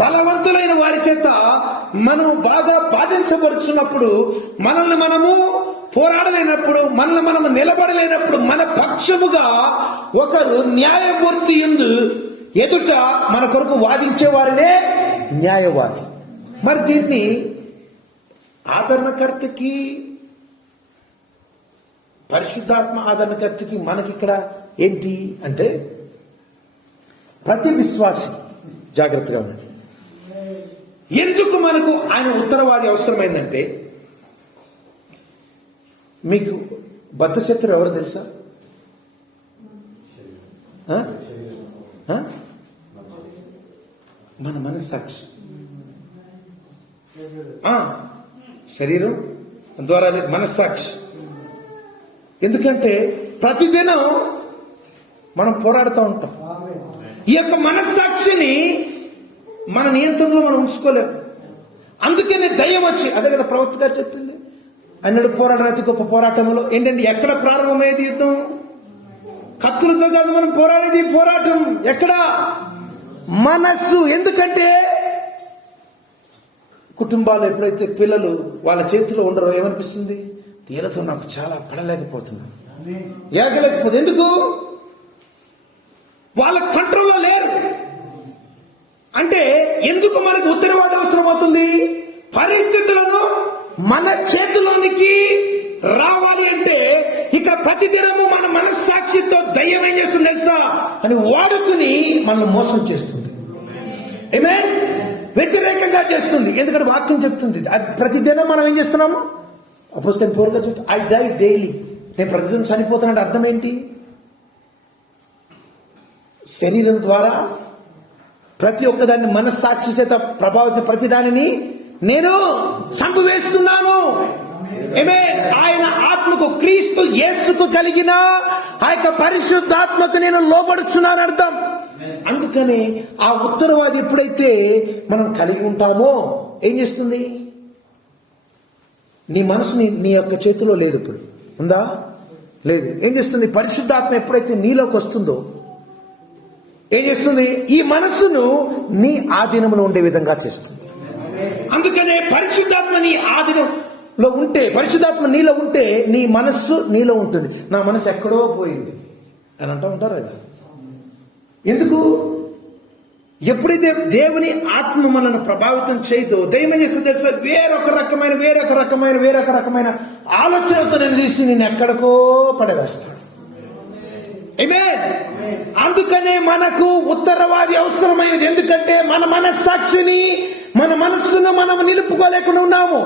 బలవంతులైన వారి చేత మనం బాగా బాధించబడుచున్నప్పుడు, మనల్ని మనము పోరాడలేనప్పుడు, మనల్ని మనము నిలబడలేనప్పుడు, మన పక్షముగా ఒకరు న్యాయమూర్తి ఎదుట మన కొరకు వాదించే వారినే న్యాయవాది. మరి దీన్ని ఆదరణకర్తకి, పరిశుద్ధాత్మ ఆదరణకర్తకి మనకిక్కడ ఏంటి అంటే, ప్రతి విశ్వాసి జాగ్రత్తగా ఉండండి. ఎందుకు మనకు ఆయన ఉత్తరవాది అవసరమైందంటే, మీకు బద్ధశత్రువు ఎవరు తెలుసా? మన మనస్సాక్షి. శరీరం ద్వారా మనస్సాక్షి. ఎందుకంటే ప్రతిదినం మనం పోరాడుతూ ఉంటాం. ఈ యొక్క మనస్సాక్షిని మన నియంత్రణలో మనం ఉంచుకోలేము. అందుకనే దయ్యం వచ్చి, అదే కదా ప్రవక్త గారు చెప్పింది, అన్నడు పోరాటం అతి గొప్ప పోరాటంలో ఏంటంటే, ఎక్కడ ప్రారంభమయ్యేది యుద్ధం? కత్తులతో కాదు మనం పోరాడేది. పోరాటం ఎక్కడ? మనస్సు. ఎందుకంటే కుటుంబాలు ఎప్పుడైతే పిల్లలు వాళ్ళ చేతిలో ఉండరో ఏమనిపిస్తుంది? వీళ్ళతో నాకు చాలా పడలేకపోతున్నాను, ఏగలేకపోతే. ఎందుకు? వాళ్ళ కంట్రోల్లో లేరు. అంటే ఎందుకు మనకు ఉత్తరవాదం అవసరం అవుతుంది? పరిస్థితులను మన చేతిలోనికి రావాలి అంటే ఇక్కడ ప్రతిదినము మన మనస్సాక్షితో దయ్యం ఏం చేస్తుంది తెలుసా అని వాడుకుని మనల్ని మోసం చేస్తుంది. వ్యతిరేకంగా చేస్తుంది. ఎందుకంటే వాక్యం చెప్తుంది. అది ప్రతిదినం మనం ఏం చేస్తున్నాము? అపోస్తలుని పౌలుగా చెప్తా, ఐ డై డైలీ. నేను ప్రతిదినం చనిపోతానంటే అర్థం ఏంటి? శరీరం ద్వారా ప్రతి ఒక్కదాన్ని మనస్సాక్షి చేత ప్రభావిత ప్రతి దానిని నేను చంపివేస్తున్నాను. ఆయన ఆత్మకు, క్రీస్తు యేసుకు కలిగిన ఆ యొక్క పరిశుద్ధాత్మకు నేను లోబడుచున్నాను అర్థం. అందుకని ఆ ఉత్తరవాది ఎప్పుడైతే మనం కలిగి ఉంటామో ఏం చేస్తుంది? నీ మనసు నీ యొక్క చేతిలో లేదు. ఇప్పుడు ఉందా? లేదు. ఏం చేస్తుంది? పరిశుద్ధాత్మ ఎప్పుడైతే నీలోకి వస్తుందో ఏం చేస్తుంది? ఈ మనస్సును నీ ఆధీనంలో ఉండే విధంగా చేస్తుంది. అందుకనే పరిశుద్ధాత్మ నీ ఆధీనంలో ఉంటే, పరిశుద్ధాత్మ నీలో ఉంటే నీ మనస్సు నీలో ఉంటుంది. నా మనసు ఎక్కడో పోయింది అని అంటూ ఉంటారు కదా. ఎందుకు? ఎప్పుడైతే దేవుని ఆత్మ మనల్ని ప్రభావితం చేయదో దైవం ఏం చేస్తుందో తెలుసా? వేరొక రకమైన ఆలోచనలతో నేను తీసి నేను ఎక్కడికో పడవేస్తాను. ఆమేన్. అందుకనే మనకు ఉత్తరవాది అవసరమైనది. ఎందుకంటే మన మనస్సాక్షిని, మన మనస్సును మనం నిలుపుకోలేకుండా ఉన్నాము.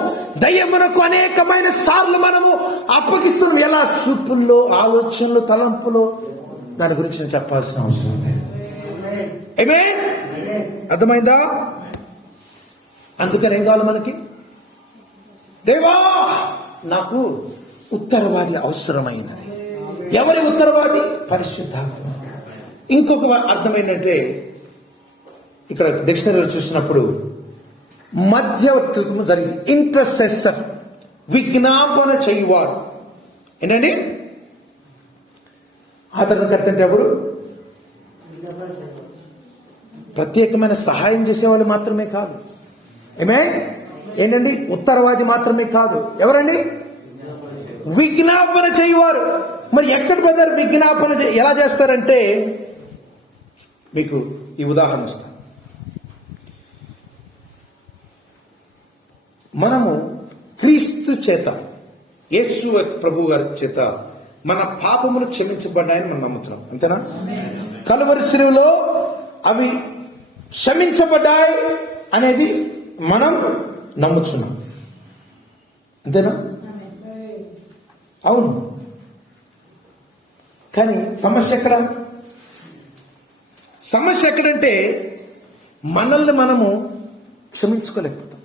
దయ్యమునకు అనేకమైన సార్లు మనము అప్పగిస్తున్నాం. ఎలా? చూపుల్లో, ఆలోచనలు, తలంపులో. దాని గురించి నేను చెప్పాల్సిన అవసరం లేదు. ఆమేన్. అర్థమైందా? అందుకని ఏం కావాలి మనకి? దేవా, నాకు ఉత్తరవాది అవసరమైనది. ఎవరి ఉత్తరవాది? పరిశుద్ధాత్మ. ఇంకొక అర్థం ఏంటంటే, ఇక్కడ డిక్షనరీలో చూసినప్పుడు మధ్యవర్తిత్వం జరిగింది. ఇంటర్సెసర్, విజ్ఞాపన చేయువారు. ఏంటండి? ఆదరణకర్త అంటే ఎవరు? ప్రత్యేకమైన సహాయం చేసేవాళ్ళు మాత్రమే కాదు. ఏంటండి? ఉత్తరవాది మాత్రమే కాదు. ఎవరండి? విజ్ఞాపన చేయువారు. మరి ఎక్కడ బ్రదర్ విజ్ఞాపన ఎలా చేస్తారంటే, మీకు ఈ ఉదాహరణ ఇస్తాను. మనము క్రీస్తు చేత, యేసు ప్రభు గారి చేత మన పాపములు క్షమించబడ్డాయని మనం నమ్ముతున్నాం. అంతేనా? కలువరి శిలువలో అవి క్షమించబడ్డాయి అనేది మనం నమ్ముతున్నాం. అంతేనా? అవును. కానీ సమస్య ఎక్కడ? సమస్య ఎక్కడంటే, మనల్ని మనము క్షమించుకోలేకపోతాం.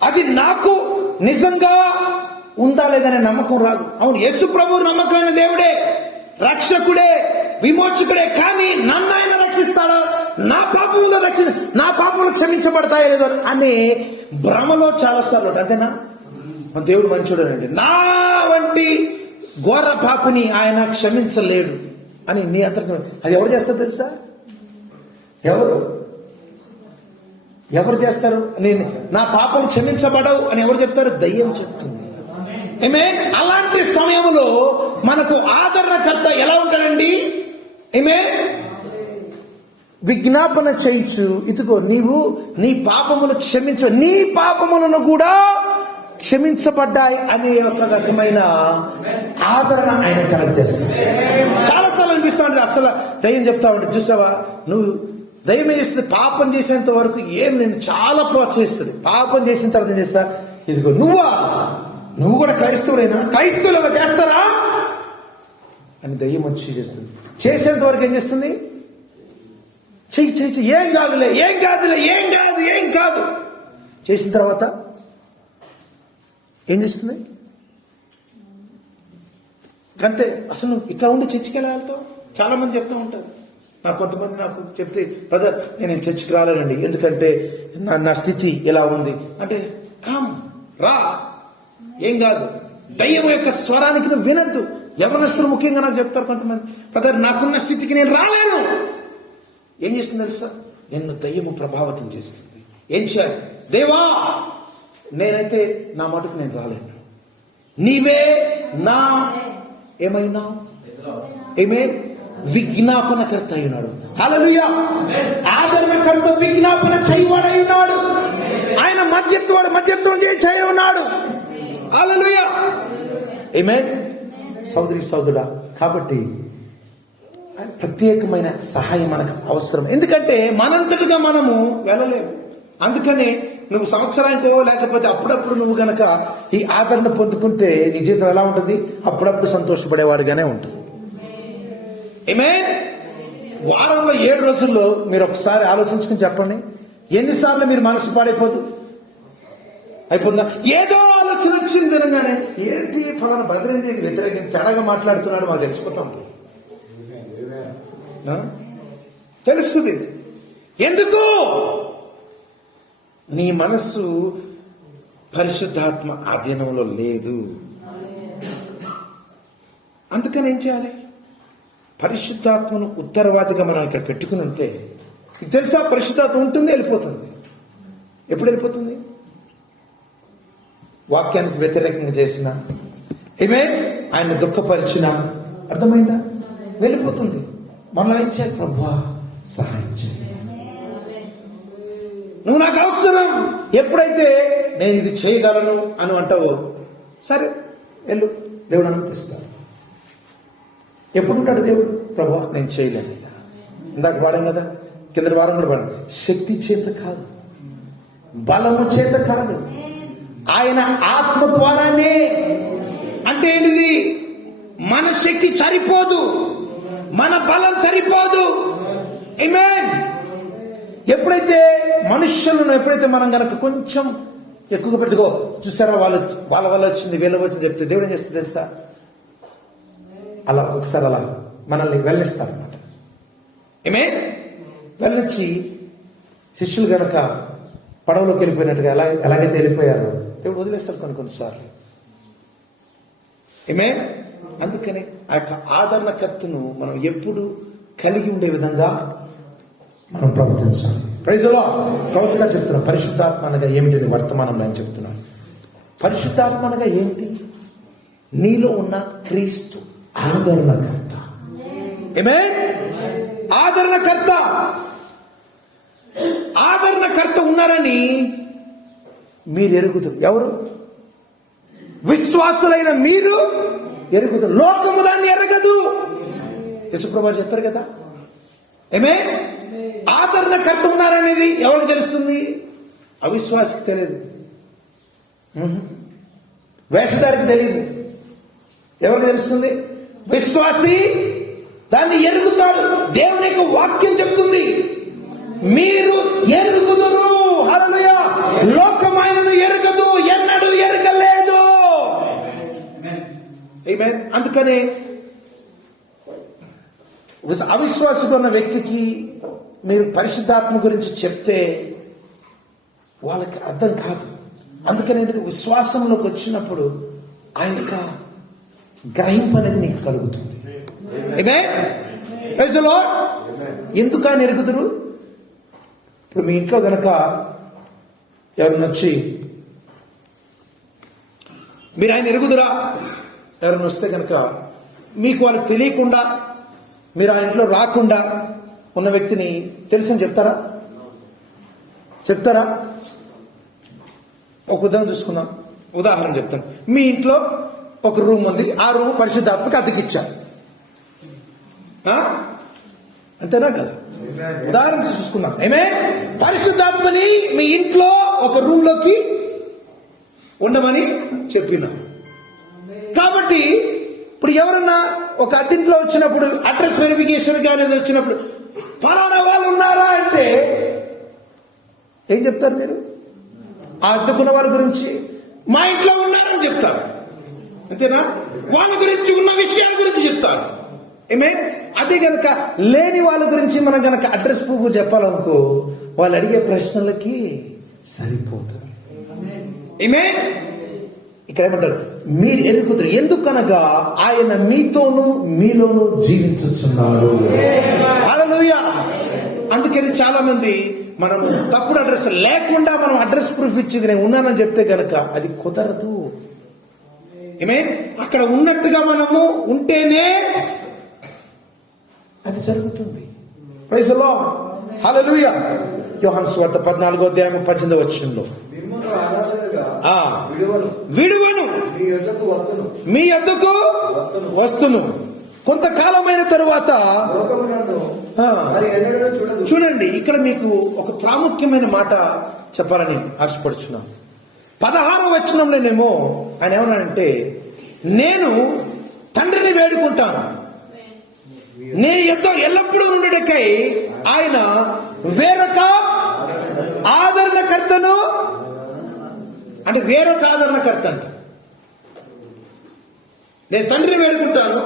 అది నాకు నిజంగా ఉందా లేదనే నమ్మకం రాదు. అవును, యేసు ప్రభు నమ్మకమైన దేవుడే, రక్షకుడే, విమోచకుడే. కానీ నన్ను ఆయన రక్షిస్తాడా? నా పాపములు క్షమించబడతాయో లేదో అనే భ్రమలో చాలాసార్లు. అంతేనా? మన దేవుడు మంచోడేనండి, నా వంటి ఘోర పాపిని ఆయన క్షమించలేడు అని నీ అంతర్గతం. అది ఎవరు చేస్తారు తెలుసా? ఎవరు చేస్తారు? నేను నా పాపం క్షమించబడవు అని ఎవరు చెప్తారు? దయ్యం చెప్తుంది. ఆమేన్. అలాంటి సమయంలో మనకు ఆదరణకర్త ఎలా ఉంటాడండి? ఆమేన్. విజ్ఞాపన చేయించు, ఇదిగో నీవు నీ పాపములు క్షమించు, నీ పాపములను కూడా క్షమించబడ్డాయి అనే ఒక రకమైన ఆదరణ ఆయన కలెక్ట్ చేస్తాడు. చాలాసార్లు అనిపిస్తా ఉంటుంది, అసలు దయ్యం చెప్తా ఉంటుంది, చూసావా నువ్వు దయ్యం ఏం చేస్తుంది? పాపం చేసేంత వరకు నేను చాలా ప్రోత్సహిస్తుంది. పాపం చేసిన తర్వాత ఏం చేస్తా? ఇదిగో నువ్వు కూడా క్రైస్తవుడైనా? క్రైస్తవులుగా చేస్తారా అని దయ్యం వచ్చి చేస్తుంది. చేసేంత వరకు ఏం చేస్తుంది? చెయ్యి ఏం కాదు. చేసిన తర్వాత ఏం చేస్తుంది? అంతే. అసలు నువ్వు ఇట్లా ఉండి చర్చికి ఎలా వెళ్తావు? చాలా మంది చెప్తూ ఉంటారు. కొంతమంది నాకు చెప్తే, బ్రదర్ నేను చర్చికి రాలేనండి, ఎందుకంటే నా స్థితి ఎలా ఉంది అంటే, రా, ఏం కాదు. దయ్యం యొక్క స్వరానికి నువ్వు వినద్దు. యవనస్తులు ముఖ్యంగా నాకు చెప్తారు కొంతమంది, బ్రదర్ నాకున్న స్థితికి నేను రాలేను. ఏం చేస్తుంది తెలుసా? నిన్ను దయ్యము ప్రభావితం చేస్తుంది. ఏం చేయాలి? దేవా, నేనైతే నా మటుకు నేను రాలేను, నీవే నా ఏమైనా విజ్ఞాపనకర్త అయినాడు. హల్లెలూయా. ఆదరణకర్త, విజ్ఞాపన చేయవాడై ఉన్నాడు. ఆయన మధ్యత్వం చేయ ఉన్నాడు. హల్లెలూయా. ఆమేన్. సోదరి సోదరుడా, కాబట్టి ప్రత్యేకమైన సహాయం మనకు అవసరం. ఎందుకంటే మనంతటిగా మనము వెళ్ళలేము. అందుకని నువ్వు సంవత్సరానికో లేకపోతే అప్పుడప్పుడు నువ్వు గనక ఈ ఆదరణ పొందుకుంటే నీ జీవితం ఎలా ఉంటుంది? అప్పుడప్పుడు సంతోషపడేవాడుగానే ఉంటుంది. ఆమేన్. వారంలో 7 రోజుల్లో మీరు ఒకసారి ఆలోచించుకుని చెప్పండి, ఎన్నిసార్లు మీరు మనసు అయిపోతుందా? ఏదో ఆలోచన వచ్చింది అనగానే, ఏంటి ఫలానా బదిలీ వ్యతిరేకంగా తేడాగా మాట్లాడుతున్నాడు, మాకు తెలిసిపోతా ఉంటుంది. తెలుస్తుంది. ఎందుకు? నీ మనస్సు పరిశుద్ధాత్మ ఆధీనంలో లేదు. అందుకని ఏం చేయాలి? పరిశుద్ధాత్మను ఉత్తరవాదిగా మనం ఇక్కడ పెట్టుకుని ఉంటే, ఇది తెలుసా, పరిశుద్ధాత్మ ఉంటుంది, వెళ్ళిపోతుంది. ఎప్పుడు వెళ్ళిపోతుంది? వాక్యానికి వ్యతిరేకంగా చేసిన, ఆయన దుఃఖపరిచిన, అర్థమైందా? వెళ్ళిపోతుంది. మనం ఏం చేయాలి? ప్రభువా సహాయం చేయాలి, నువ్వు నాకు అవసరం. ఎప్పుడైతే నేను ఇది చేయగలను అని అంటావో, సరే వెళ్ళు, దేవుడు అనుమతిస్తాడు. ఎప్పుడు ఉంటాడు దేవుడు? ప్రభువా నేను చేయలేను. ఇందాక వాడాం కదా, కింద వారం కూడా వాడాం. శక్తి చేత కాదు, బలము చేత కాదు, ఆయన ఆత్మ ద్వారానే. అంటే ఏంటిది? మన శక్తి సరిపోదు, మన బలం సరిపోదు. ఆమేన్. ఎప్పుడైతే మనుష్యులను మనం గనక కొంచెం ఎక్కువగా పెట్టుకో, చూసారా వాళ్ళ వల్ల వచ్చింది, వీళ్ళ వచ్చింది చెప్తే దేవుడు ఏం చేస్తుంది తెలుసా? అలా ఒకసారి అలా మనల్ని వెళ్ళిస్తారన్నమాట. ఆమేన్. వెళ్ళొచ్చి శిష్యులు గనక పడవలోకి వెళ్ళిపోయినట్టుగా ఎలాగైతే వెళ్ళిపోయారో దేవుడు వదిలేస్తారు కొన్నిసార్లు. ఆమేన్. అందుకని ఆ యొక్క ఆదరణకర్తను మనం ఎప్పుడు కలిగి ఉండే విధంగా మనం ప్రవర్తించాలి. Praise the Lord. ప్రవర్తన చెప్తున్నాను. పరిశుద్ధాత్మ అనగా ఏమిటి? వర్తమానంలో అని చెప్తున్నాను. పరిశుద్ధాత్మ అనగా ఏమిటి? నీలో ఉన్న క్రీస్తు ఆదరణకర్త. ఆమేన్. ఆదరణకర్త. ఆదరణకర్త ఉన్నారని మీరు ఎరుగుతారు. ఎవరు? విశ్వాసులైన మీరు ఎరుగుతారు. లోకము దాన్ని ఎరగదు. యేసుప్రభువు చెప్పారు కదా. ఆమేన్. ఆదరణకర్త ఉన్నారనేది ఎవరికి తెలుస్తుంది? అవిశ్వాసికి తెలియదు, వేషధారికి తెలియదు. ఎవరికి తెలుస్తుంది? విశ్వాసి దాన్ని ఎరుగుతాడు. దేవుని యొక్క వాక్యం చెప్తుంది, మీరు ఎరుగుదురు. హల్లెలూయా. లోకమైనను ఎరగదు, ఎన్నడూ ఎరగలేదు. ఆమేన్. అందుకనే అవిశ్వాసంతో ఉన్న వ్యక్తికి మీరు పరిశుద్ధాత్మ గురించి చెప్తే వాళ్ళకి అర్థం కాదు. అందుకని విశ్వాసంలోకి వచ్చినప్పుడు ఆయన యొక్క గ్రహింపు అనేది నీకు కలుగుతుంది. ఎందుకు ఆయన ఎరుగుదురు? ఇప్పుడు మీ ఇంట్లో గనక ఎవరిని వచ్చి మీరు ఆయన ఎరుగుదురా, ఎవరిని వస్తే గనక మీకు వాళ్ళకి తెలియకుండా మీరు ఆ ఇంట్లో రాకుండా ఉన్న వ్యక్తిని తెలుసని చెప్తారా? ఒక ఉదాహరణ చూసుకుందాం. ఉదాహరణ చెప్తాను. మీ ఇంట్లో ఒక రూమ్ ఉంది, ఆ రూమ్ పరిశుద్ధాత్మకి అద్దెకిచ్చారు. అంతేనా కదా? ఉదాహరణ చూసుకుందాం. ఏమే? పరిశుద్ధాత్మని మీ ఇంట్లో ఒక రూమ్ లోకి ఉండమని చెప్పిన. కాబట్టి ఇప్పుడు ఎవరన్నా ఒక అద్దెంట్లో వచ్చినప్పుడు అడ్రస్ వెరిఫికేషన్ కానీ వచ్చినప్పుడు ఫలానా వాళ్ళు ఉన్నారా అంటే ఏం చెప్తారు మీరు? ఆ అద్దెకున్న వాళ్ళ గురించి మా ఇంట్లో ఉన్నారని చెప్తారు. అంతేనా? వాళ్ళ గురించి ఉన్న విషయాల గురించి చెప్తారు. ఏమే? అదే గనక లేని వాళ్ళ గురించి మనం గనక అడ్రస్ ప్రూఫ్ చెప్పాలనుకో, వాళ్ళు అడిగే ప్రశ్నలకి సరిపోతారు. ఏమే? ఇక్కడ ఏమంటారు? మీరు ఎరుగుతారు. ఎందుకనగా ఆయన మీతోనూ మీలోనూ జీవించుచున్నాడు. హల్లెలూయా. అందుకని చాలా మంది మనం తప్పుడు అడ్రస్ లేకుండా మనం అడ్రస్ ప్రూఫ్ ఇచ్చి నేను ఉన్నానని చెప్తే గనక అది కుదరదు. ఏమే? అక్కడ ఉన్నట్టుగా మనము ఉంటేనే అది జరుగుతుంది. Praise the Lord. హల్లెలూయా. యోహాను సువార్త 14:18 విడువను మీ యొద్దకు వస్తును. కొంతకాలమైన తరువాత చూడండి, ఇక్కడ మీకు ఒక ప్రాముఖ్యమైన మాట చెప్పాలని ఆశపడుచున్నాను. 16వ వచనంలోనేమో ఆయన ఏమన్నాడంటే, నేను తండ్రిని వేడుకుంటాను, నీ యొద్ద ఎల్లప్పుడూ ఉండేకై ఆయన వేరొక ఆదరణకర్తను, అంటే వేరొక ఆదరణకర్త అంట. నేను తండ్రిని వేడుకుంటాను,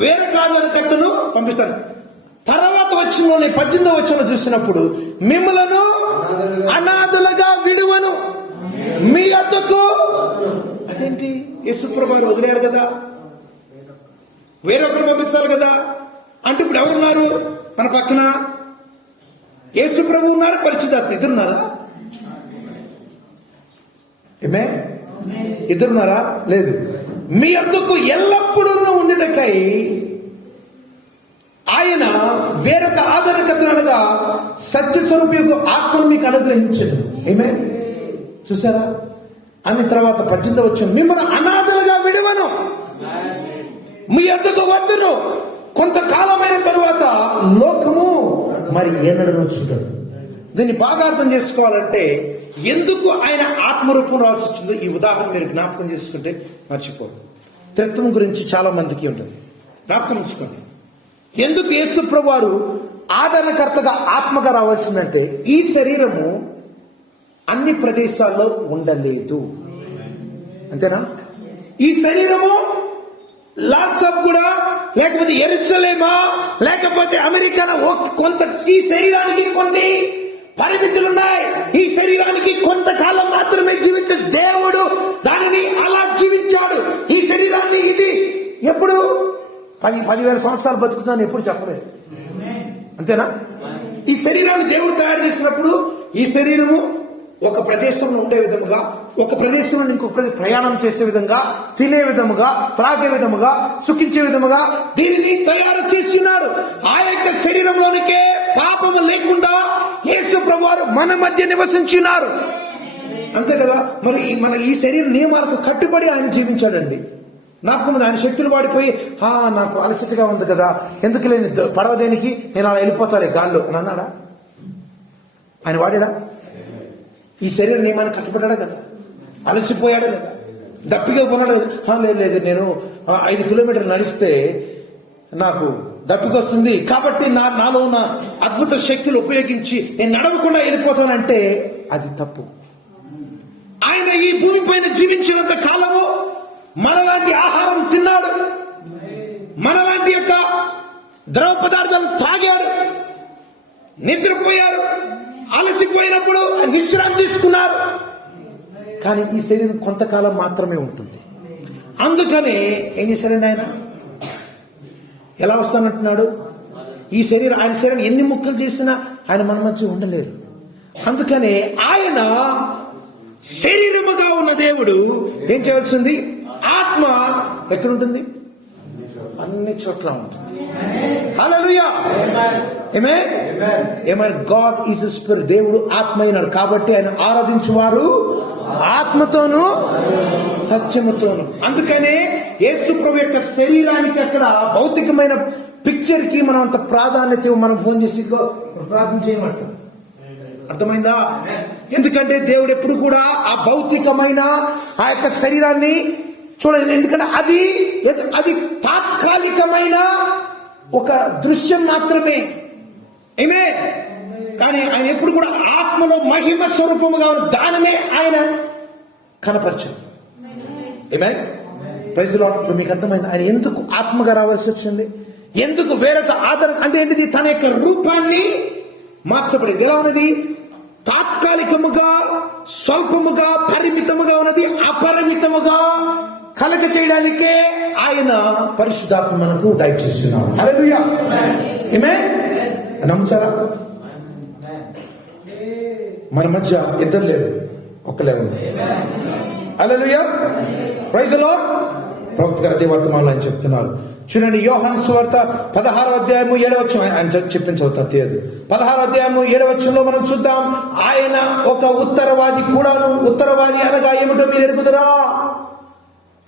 వేరొక ఆదరణకర్తను పంపిస్తాను. తర్వాత వచ్చిన 18వ వచనం చూసినప్పుడు, మిమ్మలను అనాథులుగా విడువను, మీ వద్దకు. అదేంటి? యేసుప్రభువుని వదిలేరు కదా, వేరొకరు పంపించాలి కదా. అంటే ఇప్పుడు ఎవరున్నారు మన పక్కన? యేసుప్రభువు ఉన్నారు, పరిశుద్ధాత్మ. ఇద్దరున్నారా? ఏమే? ఇద్దరున్నారా? లేదు. మీ వద్దకు ఎల్లప్పుడూ ఉండటకై ఆయన వేరొక ఆదరణకర్తనగా సత్యస్వరూపి ఆత్మను మీకు అనుగ్రహించదు. ఏమే? చూసారా? అని తర్వాత 18వ వచనం, మిమ్మల్ని అనాథలుగా విడువను, మీ వద్దకు వద్దును, కొంతకాలమైన తరువాత లోకము మరి ఏనడను చూడదు. దీన్ని బాగా అర్థం చేసుకోవాలంటే ఎందుకు ఆయన ఆత్మరూపం రావాల్సి వచ్చిందో ఈ ఉదాహరణ మీరు జ్ఞాపకం చేసుకుంటే మర్చిపోదు. త్రిత్వం గురించి చాలా మందికి ఉంటుంది, జ్ఞాపకం ఉంచుకోండి. ఎందుకు యేసు ప్రభు వారు ఆదరణకర్తగా ఆత్మగా రావాల్సిందంటే ఈ శరీరము అన్ని ప్రదేశాల్లో ఉండలేదు, అంతేనా? ఈ శరీరము లాట్సాప్ కూడా, లేకపోతే యెరూషలేమా, లేకపోతే అమెరికా, కొంత ఈ శరీరానికి కొన్ని పరిమితులున్నాయి. ఈ శరీరానికి కొంతకాలం మాత్రమే జీవించే దేవుడు దానిని అలా జీవించాడు. ఈ శరీరాన్ని ఇది ఎప్పుడు 10,000 సంవత్సరాలు బతుకుతుందని ఎప్పుడు చెప్పలేదు, అంతేనా? ఈ శరీరాన్ని దేవుడు తయారు చేసినప్పుడు ఈ శరీరము ఒక ప్రదేశంలో ఉండే విధముగా, ఒక ప్రదేశం నుండి ఇంకొక ప్రయాణం చేసే విధంగా, తినే విధముగా, త్రాగే విధముగా, సుఖించే విధముగా దీనిని తయారు చేస్తున్నాడు. ఆ యొక్క శరీరంలోనికే పాపము లేకుండా యేసు ప్రభువారు మన మధ్య నివసించినారు, అంతే కదా? మరి మన ఈ శరీర నియమాలకు కట్టుబడి ఆయన జీవించాడండి. నాకు ఆయన శక్తులు వాడిపోయి నాకు అలసటగా ఉంది కదా, ఎందుకు లేని పడవ దేనికి, నేను అలా వెళ్ళిపోతాలే గాల్లో అని అన్నాడా? ఆయన వాడా? ఈ శరీర నియమాన్ని కట్టుబడ్డా కదా, అలసిపోయాడు కదా, దప్పిగా కొనడు. లేదు నేను 5 కిలోమీటర్లు నడిస్తే నాకు దప్పిక వస్తుంది కాబట్టి నాలో ఉన్న అద్భుత శక్తులు ఉపయోగించి నేను నడవకుండా వెళ్ళిపోతానంటే అది తప్పు. ఆయన ఈ భూమి పైన జీవించినంత కాలము మనలాంటి ఆహారం తిన్నాడు, మనలాంటి యొక్క ద్రవ పదార్థాలు తాగారు, నిద్రపోయారు, అలసిపోయినప్పుడు విశ్రాంతి తీసుకున్నారు. కానీ ఈ శరీరం కొంతకాలం మాత్రమే ఉంటుంది. అందుకనే ఏం చేశారండి ఆయన? ఎలా వస్తానంటున్నాడు? ఈ శరీరం, ఆయన శరీరం ఎన్ని ముక్కలు చేసినా ఆయన మన మధ్య ఉండలేరు. అందుకనే ఆయన శరీరముగా ఉన్న దేవుడు ఏం చేయాల్సింది? ఆత్మ ఎక్కడుంటుంది? అన్ని చోట్ల ఉంటుంది. హల్లెలూయా, ఆమేన్. ఆమేన్. God is a spirit. దేవుడు ఆత్మ అయినాడు కాబట్టి ఆయన ఆరాధించువారు ఆత్మతోను సత్యముతోను. అందుకనే యేసు ప్రభు యొక్క శరీరానికి అక్కడ భౌతికమైన పిక్చర్ కి మనం అంత ప్రాధాన్యత మనం ఫోన్ చేసి ప్రార్థన చేయమంటాం. అర్థమైందా? ఎందుకంటే దేవుడు ఎప్పుడు కూడా ఆ భౌతికమైన ఆ యొక్క శరీరాన్ని చూడలేదు. ఎందుకంటే అది తాత్కాలికమైన ఒక దృశ్యం మాత్రమే. ఆమేన్. కానీ ఆయన ఎప్పుడు కూడా ఆత్మలో మహిమ స్వరూపముగా ఉన్న దానినే ఆయన కనపరిచాడు. ఆమేన్. Praise the Lord. ఇప్పుడు మీకు అర్థమైంది ఆయన ఎందుకు ఆత్మగా రావాల్సి వచ్చింది, ఎందుకు వేరొక ఆధారం అంటే ఏంటిది? తన యొక్క రూపాన్ని మార్చబడింది. ఎలా ఉన్నది? తాత్కాలికముగా, స్వల్పముగా, పరిమితముగా ఉన్నది అపరిమితముగా కలగ చేయడానికే ఆయన పరిశుద్ధాత్మ మనకు దయచేస్తున్నాడు. హల్లెలూయా, ఆమేన్. నమ్ముతారా? మన మధ్య ఇద్దరు లేరు, ఒక్కలే ఉంది. హల్లెలూయా, ప్రైజ్ ది లార్డ్. ప్రవక్త గారు అదే వర్తమానంలో ఆయన చెప్తున్నారు. చూడండి, యోహాను సువార్త 16వ అధ్యాయము 7వ వచనం ఆయన చెప్పించవుతా తీయదు. 16వ అధ్యాయము 7వ వచనంలో మనం చూద్దాం. ఆయన ఒక ఉత్తరవాది కూడాను. ఉత్తరవాది అనగా ఏమిటో మీరు ఎరుగుదరా?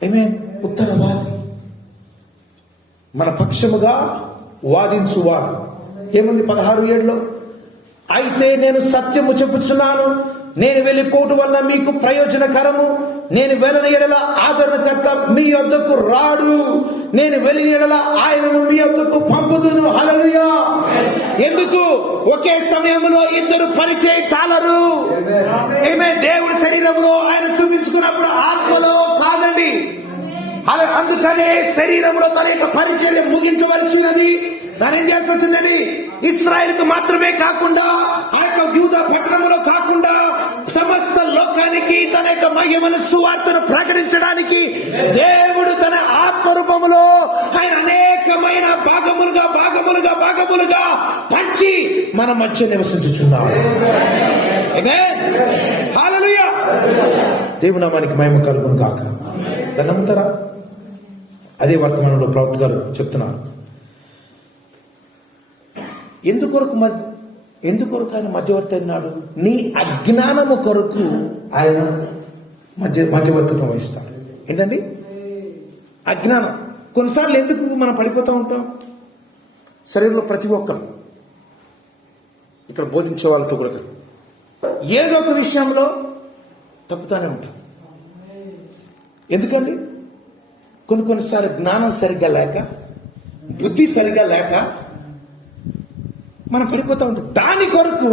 ఆమేన్. ఉత్తరవాది మన పక్షముగా వాదించువాడు. ఏముంది 16:7లో? అయితే నేను సత్యము చెప్పుచున్నాను, నేను వెళ్ళిపోవటం వల్ల మీకు ప్రయోజనకరము. నేను వెళ్ళని ఎడల ఆదరణకర్త మీ వద్దకు రాడు, నేను వెళ్ళిన ఎడల ఆయనను మీ వద్దకు పంపుదును. హల్లెలూయా. ఎందుకు? ఒకే సమయంలో ఇద్దరు పరిచయం చాలరు. ఏమే దేవుడి శరీరంలో ఆయన చూపించుకున్నప్పుడు ఆత్మలో కాదండి. అందుకనే శరీరంలో తన యొక్క పరిచయం ముగించవలసినది. దాని ఏం చేయాల్సి వచ్చిందని ఇశ్రాయేల్ కు మాత్రమే కాకుండా, ఆ యొక్క యూదా పట్టణంలో కాకుండా సమస్త లోకానికి తన యొక్క మహిమను సువార్తను ప్రకటించడానికి దేవుడు తన ఆత్మరూపములో ఆయన అనేకమైన భాగములుగా భాగములుగా భాగములుగా పంచి మన మధ్య నివసించుచున్నాడు. హల్లెలూయా. దేవుని నామానికి మహిమ కలుగును గాక. దాన్ని నమ్ముతారా? అదే వర్తమానంలో ప్రవక్త గారు చెప్తున్నారు. ఎందుకొరకు ఆయన మధ్యవర్తి అన్నాడు? నీ అజ్ఞానము కొరకు ఆయన మధ్యవర్తిత్వం వహిస్తాడు. ఏంటండి అజ్ఞానం? కొన్నిసార్లు ఎందుకు మనం పడిపోతూ ఉంటాం? శరీరంలో ప్రతి ఒక్కరు ఇక్కడ బోధించే వాళ్ళతో కూడా ఏదో ఒక విషయంలో తప్పుతానే ఉంటాం. ఎందుకండి? కొన్నిసార్లు జ్ఞానం సరిగ్గా లేక, బుద్ధి సరిగ్గా లేక మనం పడిపోతూ ఉంటాం. దాని కొరకు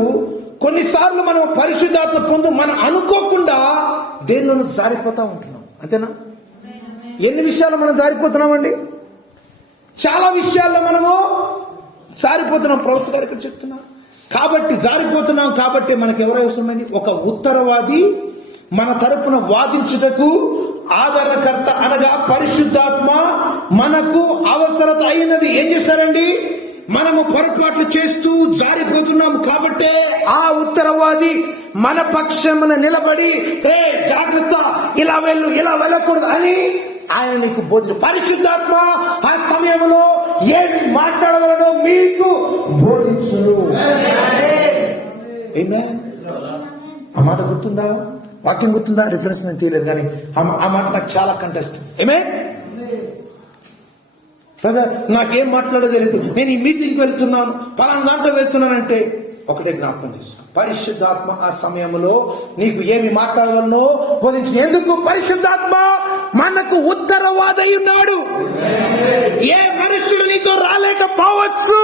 కొన్నిసార్లు మనం పరిశుద్ధాత్మ పొందు మనం అనుకోకుండా దేనిలోనూ జారిపోతూ ఉంటున్నాం. అంతేనా? ఎన్ని విషయాలు మనం జారిపోతున్నామండి? చాలా విషయాల్లో మనము జారిపోతున్నాం. ప్రవక్త గారు ఇక్కడ చెప్తున్నారు. కాబట్టి జారిపోతున్నాం కాబట్టి మనకు ఎవరు అవసరమైంది? ఒక ఉత్తరవాది, మన తరపున వాదించుటకు ఆదరణకర్త అనగా పరిశుద్ధాత్మ మనకు అవసరత అయినది. ఏం చేశారండి? మనము పొరపాట్లు చేస్తూ జారిపోతున్నాం కాబట్టి ఆ ఉత్తరవాది మన పక్షమున నిలబడి జాగ్రత్త, ఇలా వెళ్ళు, ఇలా వెళ్ళకూడదు అని ఆయన నీకు బోధించు. పరిశుద్ధాత్మ ఆ సమయంలో ఏమి మాట్లాడవలనో మీకు బోధించును. ఆ మాట గుర్తుందా? వాక్యం గుర్తుందా? రిఫరెన్స్ నేను తీయలేదు కానీ ఆ మాట నాకు చాలా కంటెస్ట్. ఏమే బ్రదర్, నాకేం మాట్లాడో తెలియదు, నేను ఈ మీటింగ్కి వెళ్తున్నాను, పలానా దాంట్లో వెళ్తున్నానంటే ఒకటే జ్ఞాపకం చేస్తాను, పరిశుద్ధాత్మ ఆ సమయంలో నీకు ఏమి మాట్లాడవలనో బోధించు. ఎందుకు? పరిశుద్ధాత్మ మనకు ఉత్తరవాదై ఉన్నాడు. ఏ మనుషుడు నీతో రాలేకపోవచ్చు,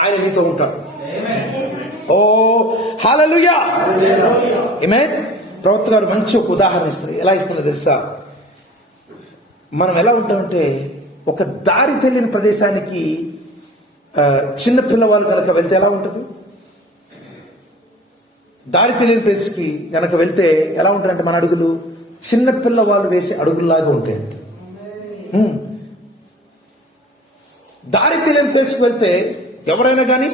ఆయన నీతో ఉంటాడు. ఓ హల్లెలూయా. ఆమేన్. ప్రవక్త గారు మంచి ఒక ఉదాహరణ ఇస్తారు. ఎలా ఇస్తున్నారో తెలుసా? మనం ఎలా ఉంటామంటే, ఒక దారి తెలియని ప్రదేశానికి చిన్న పిల్లవాళ్ళు కనుక వెళ్తే ఎలా ఉంటుంది? దారి తెలియని ప్లేస్కి కనుక వెళ్తే ఎలా ఉంటారంటే మన అడుగులు చిన్న పిల్లవాళ్ళు వేసే అడుగుల్లాగా ఉంటాయండి. దారి తెలియని ప్లేస్కి వెళ్తే ఎవరైనా కానీ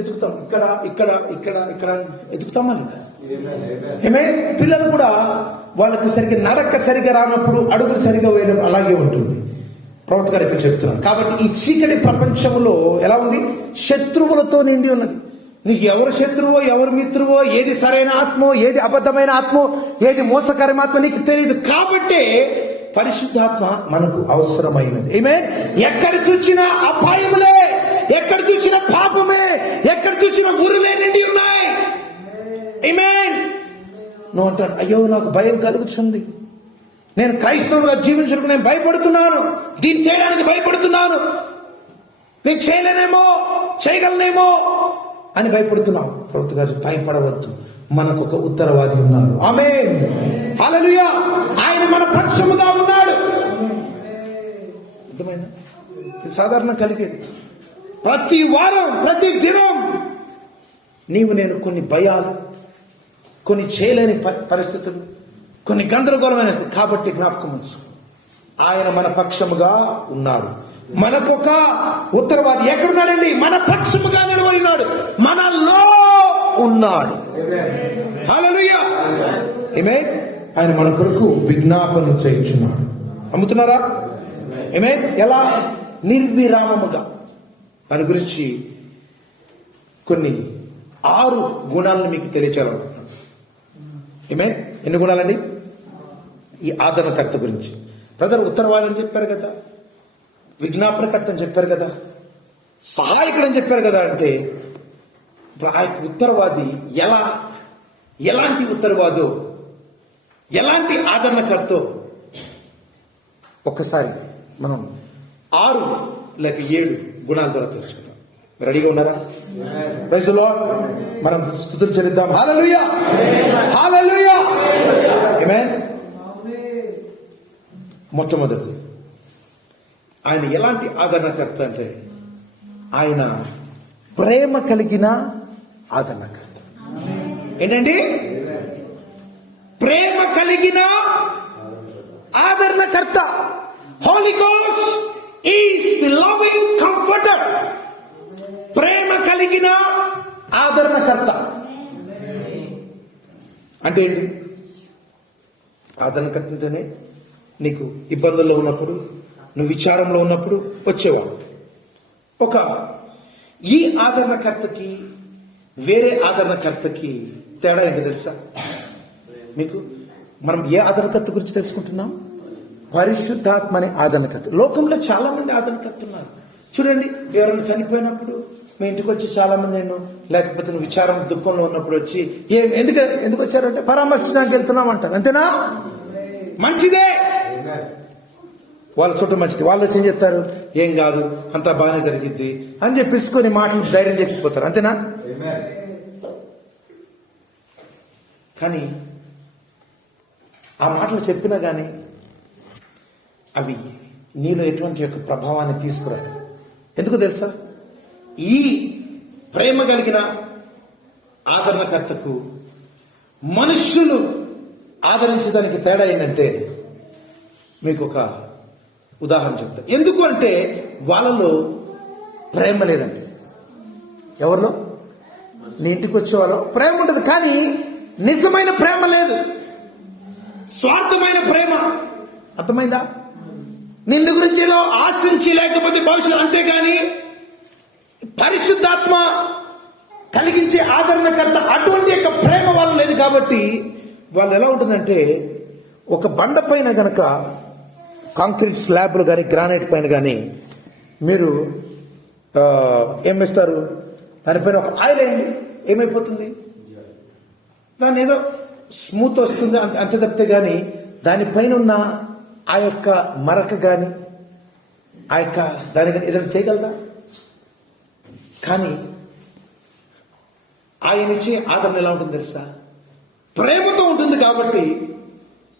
ఎదుగుతాం. ఇక్కడ ఇక్కడ ఇక్కడ ఇక్కడ ఎదుగుతామని ఏమే. పిల్లలు కూడా వాళ్ళకి సరిగ్గా నడక సరిగ్గా రానప్పుడు అడుగులు సరిగ్గా వేయడం అలాగే ఉంటుంది. ప్రవక్త గారు ఇక్కడ చెప్తున్నారు. కాబట్టి ఈ చీకటి ప్రపంచంలో ఎలా ఉంది? శత్రువులతో నిండి ఉన్నది. నీకు ఎవరు శత్రువో ఎవరు మిత్రువో, ఏది సరైన ఆత్మో ఏది అబద్ధమైన ఆత్మో ఏది మోసకరమైన ఆత్మ నీకు తెలియదు. కాబట్టి పరిశుద్ధాత్మ మనకు అవసరమైనది. ఆమేన్. ఎక్కడ చూసినా అపాయములే, ఎక్కడ చూసినా పాపమే, ఎక్కడ చూసినా ఊరులే నిండి ఉన్నాయి. ఆమేన్. నువ్వు అంటాను, అయ్యో నాకు భయం కలుగుతుంది, నేను క్రైస్తవుగా జీవించడానికి నేను భయపడుతున్నాను, దీన్ని చేయడానికి భయపడుతున్నాను, నేను చేయలేనేమో చేయగలనేమో అని భయపడుతున్నావు. ప్రవక్త గారు భయపడవద్దు, మనకు ఒక ఉత్తరవాది ఉన్నారు. ఆమేన్. హల్లెలూయా. ఆయన మన పక్షముగా ఉన్నాడు. అర్థమైందా? ఇది సాధారణ కలిగేది. ప్రతి వారం ప్రతి దినం నీవు నేను కొన్ని భయాలు, కొన్ని చేయలేని పరిస్థితులు, కొన్ని గందరగోళమైన కాబట్టి జ్ఞాపకం ఉంచు, ఆయన మన పక్షముగా ఉన్నాడు. మనకొక ఉత్తరవాది ఎక్కడున్నాడండి? మన పక్షముగా నిలబడినాడు, మనలో ఉన్నాడు. హల్లెలూయా. ఆమేన్. ఆయన మన కొరకు విజ్ఞాపన చేయించున్నాడు. నమ్ముతున్నారా? ఆమేన్. ఎలా? నిర్విరామముగా. దాని గురించి కొన్ని 6 గుణాలను మీకు తెలియచేయాలనుకుంటున్నాను. ఆమేన్. ఎన్ని గుణాలండి? ఈ ఆదరణకర్త గురించి. బ్రదర్ ఉత్తరవాది అని చెప్పారు కదా, విజ్ఞాపనకర్త అని చెప్పారు కదా, సహాయకుడు అని చెప్పారు కదా. అంటే ఆ ఉత్తరవాది ఎలాంటి ఉత్తరవాదో, ఎలాంటి ఆదరణకర్తో ఒక్కసారి మనం 6 లేక 7 గుణాల ద్వారా తెలుసుకుందాం. రెడీగా ఉన్నారా? Praise the Lord. మనం స్తుతులు చెల్లిద్దాం. హల్లెలూయా, హల్లెలూయా, ఆమేన్. మొట్టమొదటి, ఆయన ఎలాంటి ఆదరణకర్త అంటే ఆయన ప్రేమ కలిగిన ఆదరణకర్త. ఏంటండి? ప్రేమ కలిగిన ఆదరణకర్త. Holy Ghost is the loving comforter. ప్రేమ కలిగిన ఆదరణకర్త అంటే ఏంటి? ఆదరణకర్త అంటేనే నీకు ఇబ్బందుల్లో ఉన్నప్పుడు, నువ్వు విచారంలో ఉన్నప్పుడు వచ్చేవాడు. ఈ ఆదరణకర్తకి వేరే ఆదరణకర్తకి తేడా ఏంటో తెలుసా మీకు? మనం ఏ ఆదరణకర్త గురించి తెలుసుకుంటున్నాం? పరిశుద్ధాత్మ అనే ఆదరణకర్త. లోకంలో చాలా మంది ఆదరణకర్త ఉన్నారు. చూడండి, ఎవరైనా చనిపోయినప్పుడు మీ ఇంటికి వచ్చి చాలా మంది, నేను లేకపోతే నువ్వు విచారం దుఃఖంలో ఉన్నప్పుడు వచ్చి ఎందుకు వచ్చారంటే పరామర్శించడానికి వెళ్తున్నాం అంటారు. అంతేనా? మంచిదే, వాళ్ళ చుట్టూ మంచిది. వాళ్ళు వచ్చి ఏం చెప్తారు, ఏం కాదు అంతా బాగానే జరిగిద్ది అని చెప్పేసి కొన్ని మాటలు ధైర్యం చెప్పిపోతారు. అంతేనా? కానీ ఆ మాటలు చెప్పినా కానీ అవి నీలో ఎటువంటి యొక్క ప్రభావాన్ని తీసుకురాదు. ఎందుకు తెలుసా? ఈ ప్రేమ కలిగిన ఆదరణకర్తకు మనుష్యులు ఆదరించడానికి తేడా ఏంటంటే, మీకు ఒక ఉదాహరణ చెప్తా. ఎందుకు అంటే వాళ్ళలో ప్రేమ లేదండి. ఎవరిలో? నీ ఇంటికి వచ్చేవాళ్ళు ప్రేమ ఉంటుంది, కానీ నిజమైన ప్రేమ లేదు, స్వార్థమైన ప్రేమ. అర్థమైందా? నిన్ను గురించి ఏదో ఆశించి లేకపోతే భవిష్యత్తు, అంతేగాని పరిశుద్ధాత్మ కలిగించే ఆదరణకర్త అటువంటి యొక్క ప్రేమ వాళ్ళు లేదు. కాబట్టి వాళ్ళు ఎలా ఉంటుందంటే, ఒక బండ పైన గనక కాంక్రీట్ స్లాబ్లు కానీ గ్రానైట్ పైన కానీ మీరు ఏం వేస్తారు, దానిపైన ఒక ఆయిల్ వేయండి, ఏమైపోతుంది? దాని ఏదో స్మూత్ వస్తుంది అంతే తప్పితే, కానీ దానిపైన ఉన్న ఆ యొక్క మరక కానీ ఆ యొక్క దాని కానీ ఏదైనా చేయగలరా? కానీ ఆయన ఇచ్చే ఆదరణ ఎలా ఉంటుంది తెలుసా? ప్రేమతో ఉంటుంది. కాబట్టి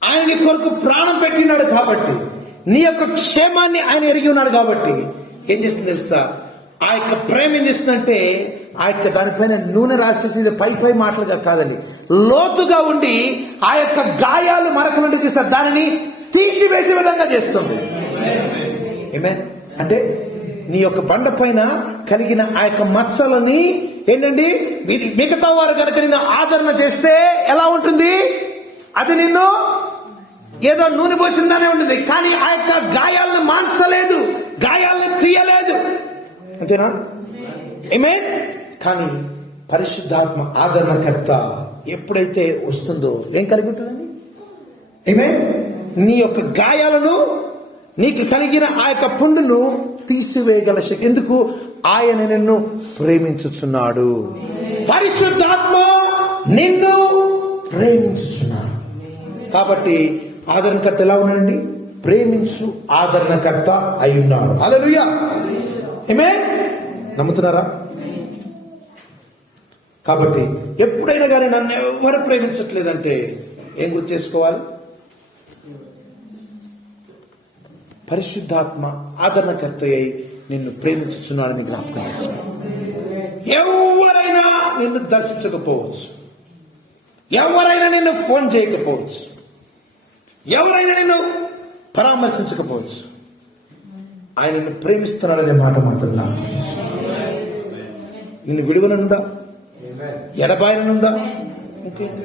ఆయన నీ కొరకు ప్రాణం పెట్టినాడు, కాబట్టి నీ యొక్క క్షేమాన్ని ఆయన ఎరిగి ఉన్నాడు. కాబట్టి ఏం చేస్తుంది తెలుసా? ఆ యొక్క ప్రేమ ఏం చేస్తుందంటే, ఆ యొక్క దానిపైన నూనె రాసేసింది పై మాటలుగా కాదండి, లోతుగా ఉండి ఆ యొక్క గాయాలు మరకలుండి చూస్తారు, దానిని తీసివేసే విధంగా చేస్తుంది. ఏమే అంటే నీ యొక్క బండ పైన కలిగిన ఆ యొక్క మచ్చలని ఏంటండి, మిగతా వారు కనుక నిన్ను ఆదరణ చేస్తే ఎలా ఉంటుంది? అది నిన్ను ఏదో నూనె పోసిందానే ఉంటుంది, కానీ ఆ యొక్క గాయాలను మాన్సలేదు, గాయాలను తీయలేదు. అంతేనా? ఏమే? కానీ పరిశుద్ధాత్మ ఆదరణకర్త ఎప్పుడైతే వస్తుందో ఏం కలిగి ఉంటుందండి? ఏమే? నీ యొక్క గాయాలను, నీకు కలిగిన ఆ యొక్క పుండును తీసివేయగల శక్తి. ఎందుకు? ఆయన నిన్ను ప్రేమించుచున్నాడు. పరిశుద్ధాత్మ నిన్ను ప్రేమించుచున్నాడు. కాబట్టి ఆదరణకర్త ఎలా ఉన్నాడండి? ప్రేమించు ఆదరణకర్త అయి ఉన్నాడు. హల్లెలూయా. ఆమేన్. నమ్ముతున్నారా? కాబట్టి ఎప్పుడైనా కానీ నన్ను ఎవరు ప్రేమించట్లేదంటే ఏం గుర్తు చేసుకోవాలి? పరిశుద్ధాత్మ ఆదరణకర్త అయి నిన్ను ప్రేమించుచున్నాడని జ్ఞాపకం చేసుకో. ఎవరైనా నిన్ను దర్శించకపోవచ్చు, ఎవరైనా నిన్ను ఫోన్ చేయకపోవచ్చు, ఎవరైనా నిన్ను పరామర్శించకపోవచ్చు, ఆయన నిన్ను ప్రేమిస్తున్నాడనే మాట మాత్రం జ్ఞాపకం చేసుకో. నిన్ను విడువలనుందా, ఎడబాయనుందా, ఇంకేంటి?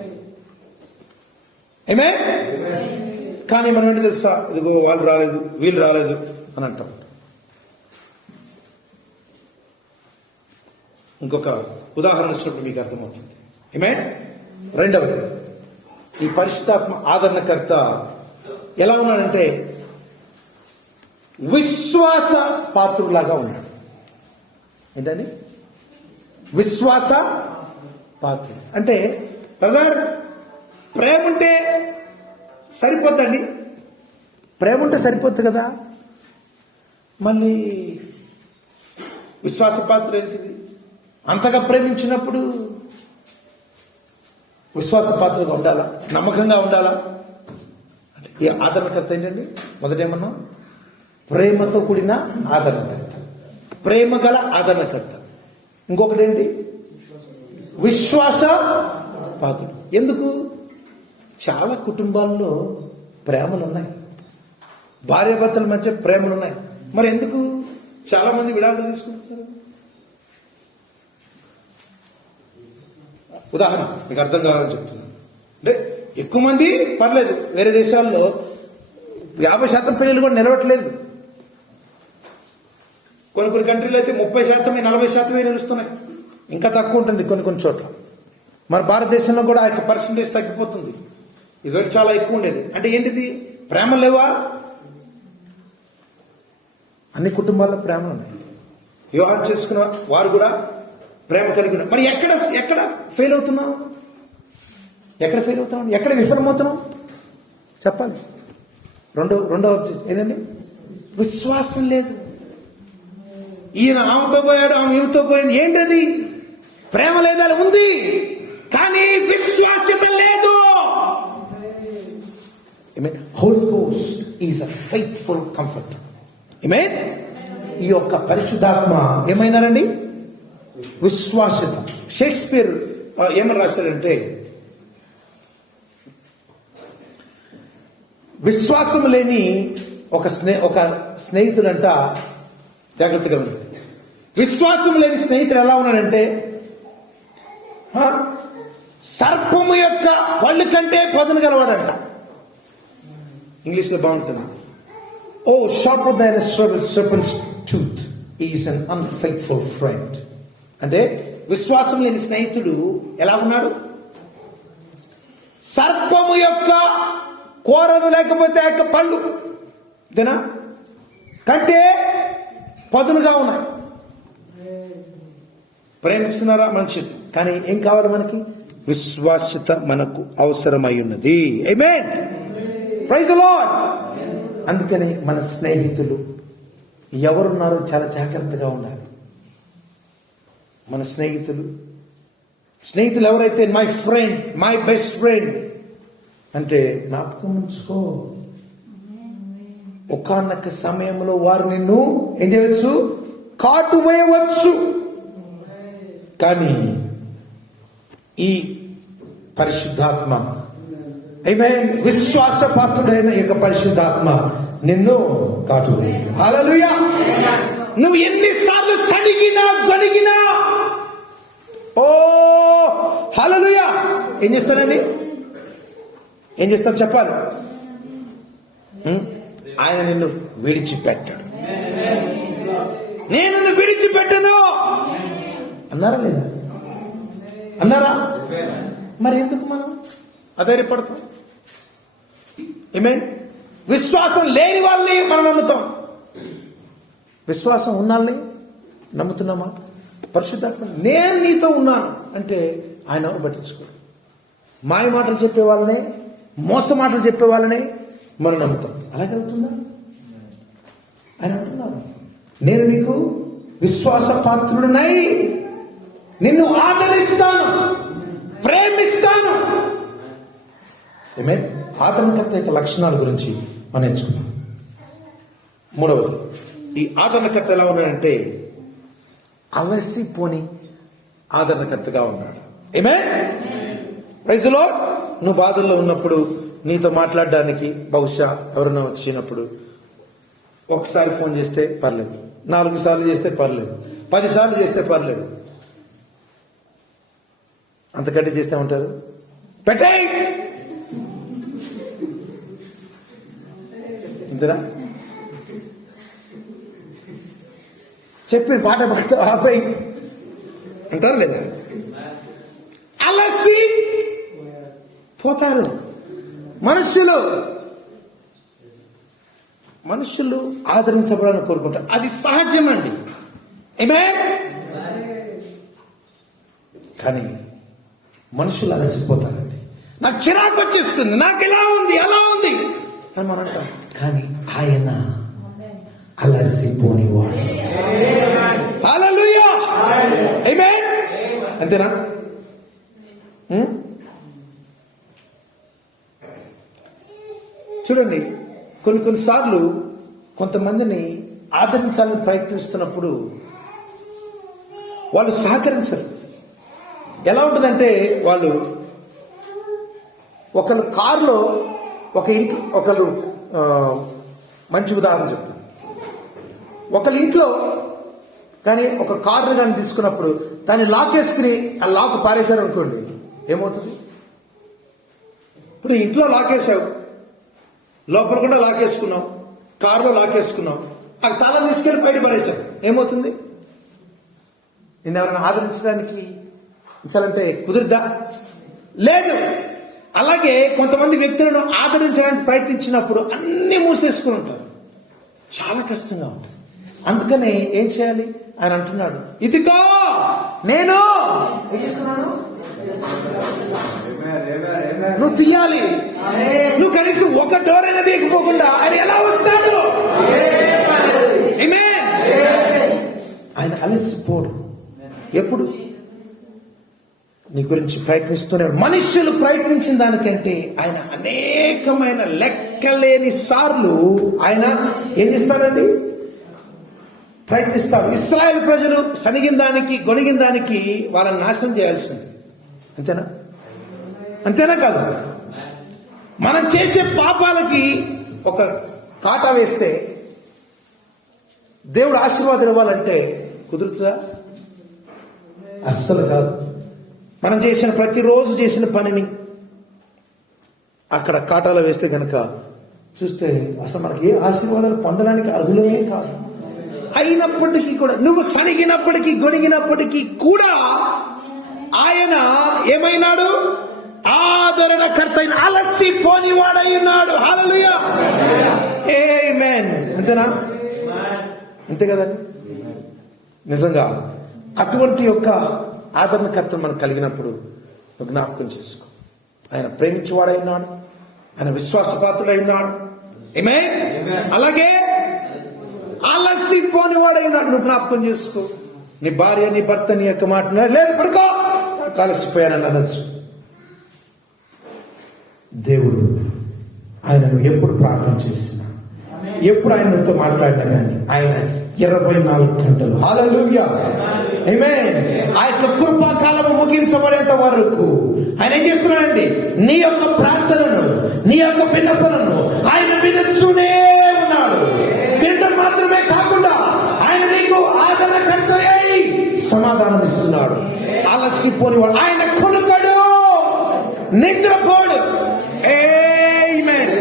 ఏమే? కానీ మనం ఏంటి తెలుసా? ఇదిగో వాళ్ళు రాలేదు, వీళ్ళు రాలేదు అని అంటాం. ఇంకొక ఉదాహరణ చూడండి, మీకు అర్థమవుతుంది. ఏమే? రెండవది, ఈ పరిశుద్ధాత్మ ఆదరణకర్త ఎలా ఉన్నాడంటే విశ్వాస పాత్రులాగా ఉన్నాడు. ఏంటండి విశ్వాస పాత్రుడు అంటే? బ్రదర్, ప్రేమ ఉంటే సరిపోద్దండి, ప్రేమ ఉంటే సరిపోద్ది కదా, మళ్ళీ విశ్వాస పాత్ర ఏంటిది? అంతగా ప్రేమించినప్పుడు విశ్వాస పాత్రగా ఉండాలా, నమ్మకంగా ఉండాలా. అంటే ఈ ఆదరణకర్త ఏంటండి? మొదటేమన్నా ప్రేమతో కూడిన ఆదరణకర్త, ప్రేమ గల ఆదరణకర్త. ఇంకొకటి ఏంటి? విశ్వాస పాత్రుడు. ఎందుకు? చాలా కుటుంబాల్లో ప్రేమలు ఉన్నాయి, భార్యాభర్తల మధ్య ప్రేమలు ఉన్నాయి, మరి ఎందుకు చాలా మంది విడాకులు తీసుకుంటారు? ఉదాహరణ మీకు అర్థం కావాలని చెప్తున్నాను. అంటే ఎక్కువ మంది పర్లేదు, వేరే దేశాల్లో 50% పెళ్లిలు కూడా నిలవట్లేదు. కొన్ని కంట్రీలు అయితే 30%, 40% నిలుస్తున్నాయి. ఇంకా తక్కువ ఉంటుంది కొన్ని చోట్ల. మన భారతదేశంలో కూడా ఆ యొక్క పర్సంటేజ్ తగ్గిపోతుంది. ఇదివరకు చాలా ఎక్కువ ఉండేది. అంటే ఏంటిది? ప్రేమ లేవా? అన్ని కుటుంబాల్లో ప్రేమలు ఉన్నాయి. వివాహం చేసుకున్న వారు కూడా ప్రేమ కలిగి ఉన్నారు. మరి ఎక్కడ ఫెయిల్ అవుతున్నాం? ఎక్కడ ఫెయిల్ అవుతున్నాం? ఎక్కడ విఫలమవుతున్నాం చెప్పాలి. రెండో ఆబ్జెక్ట్ ఏంటండి? విశ్వాసం లేదు. ఈయన ఆమెతో పోయాడు, ఆమె ఈమెతో పోయింది. ఏంటది? ప్రేమ లేదా? ఉంది, కానీ విశ్వాస్యత లేదు. Holy Ghost is a faithful comfort. ఈ యొక్క పరిశుద్ధాత్మ ఏమైనారండి? విశ్వాస్యత. షేక్స్పియర్ ఏమని రాశారంటే, విశ్వాసం లేని ఒక స్నేహితుడంట, జాగ్రత్తగా ఉంది. విశ్వాసం లేని స్నేహితుడు ఎలా ఉన్నాడంటే, సర్పము యొక్క పళ్ళు కంటే పదును గలవాడంట. ఇంగ్లీష్ లో బాగుంటుంది. Oh sharper than serpent's tooth is an unfaithful friend. అంటే విశ్వాసం లేని స్నేహితుడు ఎలా ఉన్నాడు? సర్పము యొక్క కోరలు లేకపోతే ఆ యొక్క పళ్ళు ఇదేనా కంటే పదునుగా ఉన్నాయి. ప్రేమిస్తున్నారా? మంచిది, కానీ ఏం కావాలి మనకి? విశ్వాస్యత మనకు అవసరమై ఉన్నది. ఆమేన్. Praise the Lord. అందుకని మన స్నేహితులు ఎవరున్నారో చాలా జాగ్రత్తగా ఉండాలి. మన స్నేహితులు ఎవరైతే my friend, my best friend అంటే జ్ఞాపకం ఉంచుకో, ఒకానొక సమయంలో వారు నిన్ను ఏం చేయవచ్చు? కాటు వేయవచ్చు. కానీ ఈ పరిశుద్ధాత్మ, ఆమేన్, విశ్వాసపాత్రుడైన ఈ యొక్క పరిశుద్ధాత్మ నిన్ను కాటు వేయదు. హల్లెలూయా. నువ్వు ఎన్నిసార్లు సడిగినా గడిగినా, ఓ హల్లెలూయా, ఏం చేస్తానండి? ఏం చేస్తాం చెప్పాలి? ఆయన నిన్ను విడిచిపెట్టాడు. నేను నిన్ను విడిచిపెట్టను అన్నారా లేదా? అన్నారా? మరి ఎందుకు మనం అధైర్యపడతాం? ఆమేన్. విశ్వాసం లేని వాళ్ళని మనం నమ్ముతాం, విశ్వాసం ఉన్నాళ్ళని నమ్ముతున్నామా? పరిశుద్ధాత్మ నేను నీతో ఉన్నాను అంటే ఆయన ఎవరు పట్టించుకోరు. మాయ మాటలు చెప్పే వాళ్ళనే, మోస మాటలు చెప్పే వాళ్ళనే మనం నమ్ముతాం. అలాగవుతుందా? ఆయన అంటున్నారు, నేను నీకు విశ్వాస పాత్రుడినై నిన్ను ఆదరిస్తాను, ప్రేమిస్తాను. ఆమేన్. ఆదరణకర్త యొక్క లక్షణాల గురించి మనం నేర్చుకున్నాం. మూడవది, ఈ ఆదరణకర్త ఎలా ఉన్నాడంటే అలసిపోని ఆదరణకర్తగా ఉన్నాడు. ఆమేన్. Praise the Lord. నువ్వు బాధల్లో ఉన్నప్పుడు నీతో మాట్లాడడానికి బహుశా ఎవరైనా వచ్చినప్పుడు ఒకసారి ఫోన్ చేస్తే పర్లేదు, 4 సార్లు చేస్తే పర్లేదు, 10 సార్లు చేస్తే పర్లేదు, అంతకంటే చేస్తే ఉంటారు పెట్టేయ్ ఇంతరా చెప్పి పాట పాడుతూ ఆపై అంటారు లేదా? అలసి పోతారు మనుషులు ఆదరించబడాలని కోరుకుంటారు. అది సహజమండి. ఆమేన్. కానీ మనుషులు అలసిపోతారండి. నాకు చిరాకు వచ్చేస్తుంది, నాకు ఎలా ఉంది అలా ఉంది అని మనం అంటాం. కానీ ఆయన అలసిపోనివాడు. హల్లెలూయా. ఆమేన్. అంతేనా? చూడండి, కొన్నిసార్లు కొంతమందిని ఆదరించాలని ప్రయత్నిస్తున్నప్పుడు వాళ్ళు సహకరించరు. ఎలా ఉంటుందంటే, వాళ్ళు ఒకరు కారులో ఒకరు మంచి ఉదాహరణ చెప్తారు. ఒకరి ఇంట్లో కానీ ఒక కారుని కానీ తీసుకున్నప్పుడు దాన్ని లాకేసుకుని ఆ లాక్ పారేశారు అనుకోండి, ఏమవుతుంది? ఇప్పుడు ఇంట్లో లాకేసావు, లోపల కూడా లాకేసుకున్నావు, కారులో లాకేసుకున్నావు, ఆ తాళం తీసుకెళ్లి బయట పడేశావు, ఏమవుతుంది? నిన్ను ఎవరైనా ఆదరించడానికి ఇచ్చాలంటే కుదురుద్దా? లేదు. అలాగే కొంతమంది వ్యక్తులను ఆదరించడానికి ప్రయత్నించినప్పుడు అన్ని మూసేసుకుని ఉంటారు. చాలా కష్టంగా ఉంటుంది. అందుకని ఏం చేయాలి? ఆయన అంటున్నాడు, ఇదిగో నేను ఏం చేస్తున్నాను, నువ్వు తీయాలి. నువ్వు కనీసం ఒక డోర్ అయినా తీయకపోకుండా ఆయన ఎలా వస్తాడు? ఆమేన్. ఆయన అలసిపోడు. ఎప్పుడు నీ గురించి ప్రయత్నిస్తూనే, మనుష్యులు ప్రయత్నించిన దానికంటే ఆయన అనేకమైన లెక్కలేని సార్లు ఆయన ఏం చేస్తాడండి? ప్రయత్నిస్తాడు. ఇశ్రాయేలు ప్రజలు సనిగిన దానికి గొనిగిన దానికి వాళ్ళని నాశనం చేయాల్సి ఉంది. అంతేనా కాదు? మనం చేసే పాపాలకి ఒక కాటా వేస్తే దేవుడు ఆశీర్వాదం ఇవ్వాలంటే కుదురుతుందా? అస్సలు కాదు. మనం చేసిన ప్రతిరోజు చేసిన పనిని అక్కడ కాటాలో వేస్తే కనుక చూస్తే అసలు మనకి ఏ ఆశీర్వాదాలు పొందడానికి అర్హులమే కాదు. అయినప్పటికీ కూడా, నువ్వు సనిగినప్పటికీ గొనిగినప్పటికీ కూడా ఆయన ఏమైనాడు? ఆదరణకర్త అయిన అలసిపోనివాడై ఉన్నాడు. హల్లెలూయా, ఆమేన్. అంతేనా? అంతే కదండి. నిజంగా అటువంటి యొక్క ఆదరణకర్త మనకు కలిగినప్పుడు జ్ఞాపకం చేసుకో. ఆయన ప్రేమించేవాడై ఉన్నాడు, ఆయన విశ్వాసపాత్రుడై ఉన్నాడు. ఆమేన్. అలాగే అలసిపోనివాడై ఉన్నాడు. నువ్వు జ్ఞాపకం చేసుకో. నీ భార్య నీ భర్త నీ యొక్క మాట లేదు, పడుకో, అలసిపోయానని అనొచ్చు. దేవుడు ఆయనను ఎప్పుడు ప్రార్థన చేసినా, ఎప్పుడు ఆయనతో మాట్లాడినా కానీ ఆయన 24 గంటలు, హల్లెలూయా, ఆమేన్, ఆ యొక్క కృపాకాలము ముగించబడేంత వరకు ఆయన ఏం చేస్తున్నాడండి? నీ యొక్క ప్రార్థనను, నీ యొక్క విన్నపనను ఆయన వినూనే ఉన్నాడు. వినడం మాత్రమే కాకుండా ఆయన నీకు ఆదరణకర్త అయి సమాధానం ఇస్తున్నాడు. అలసిపోనివాడు, ఆయన కొనుకడు, నిద్రపోడు. ఆమేన్.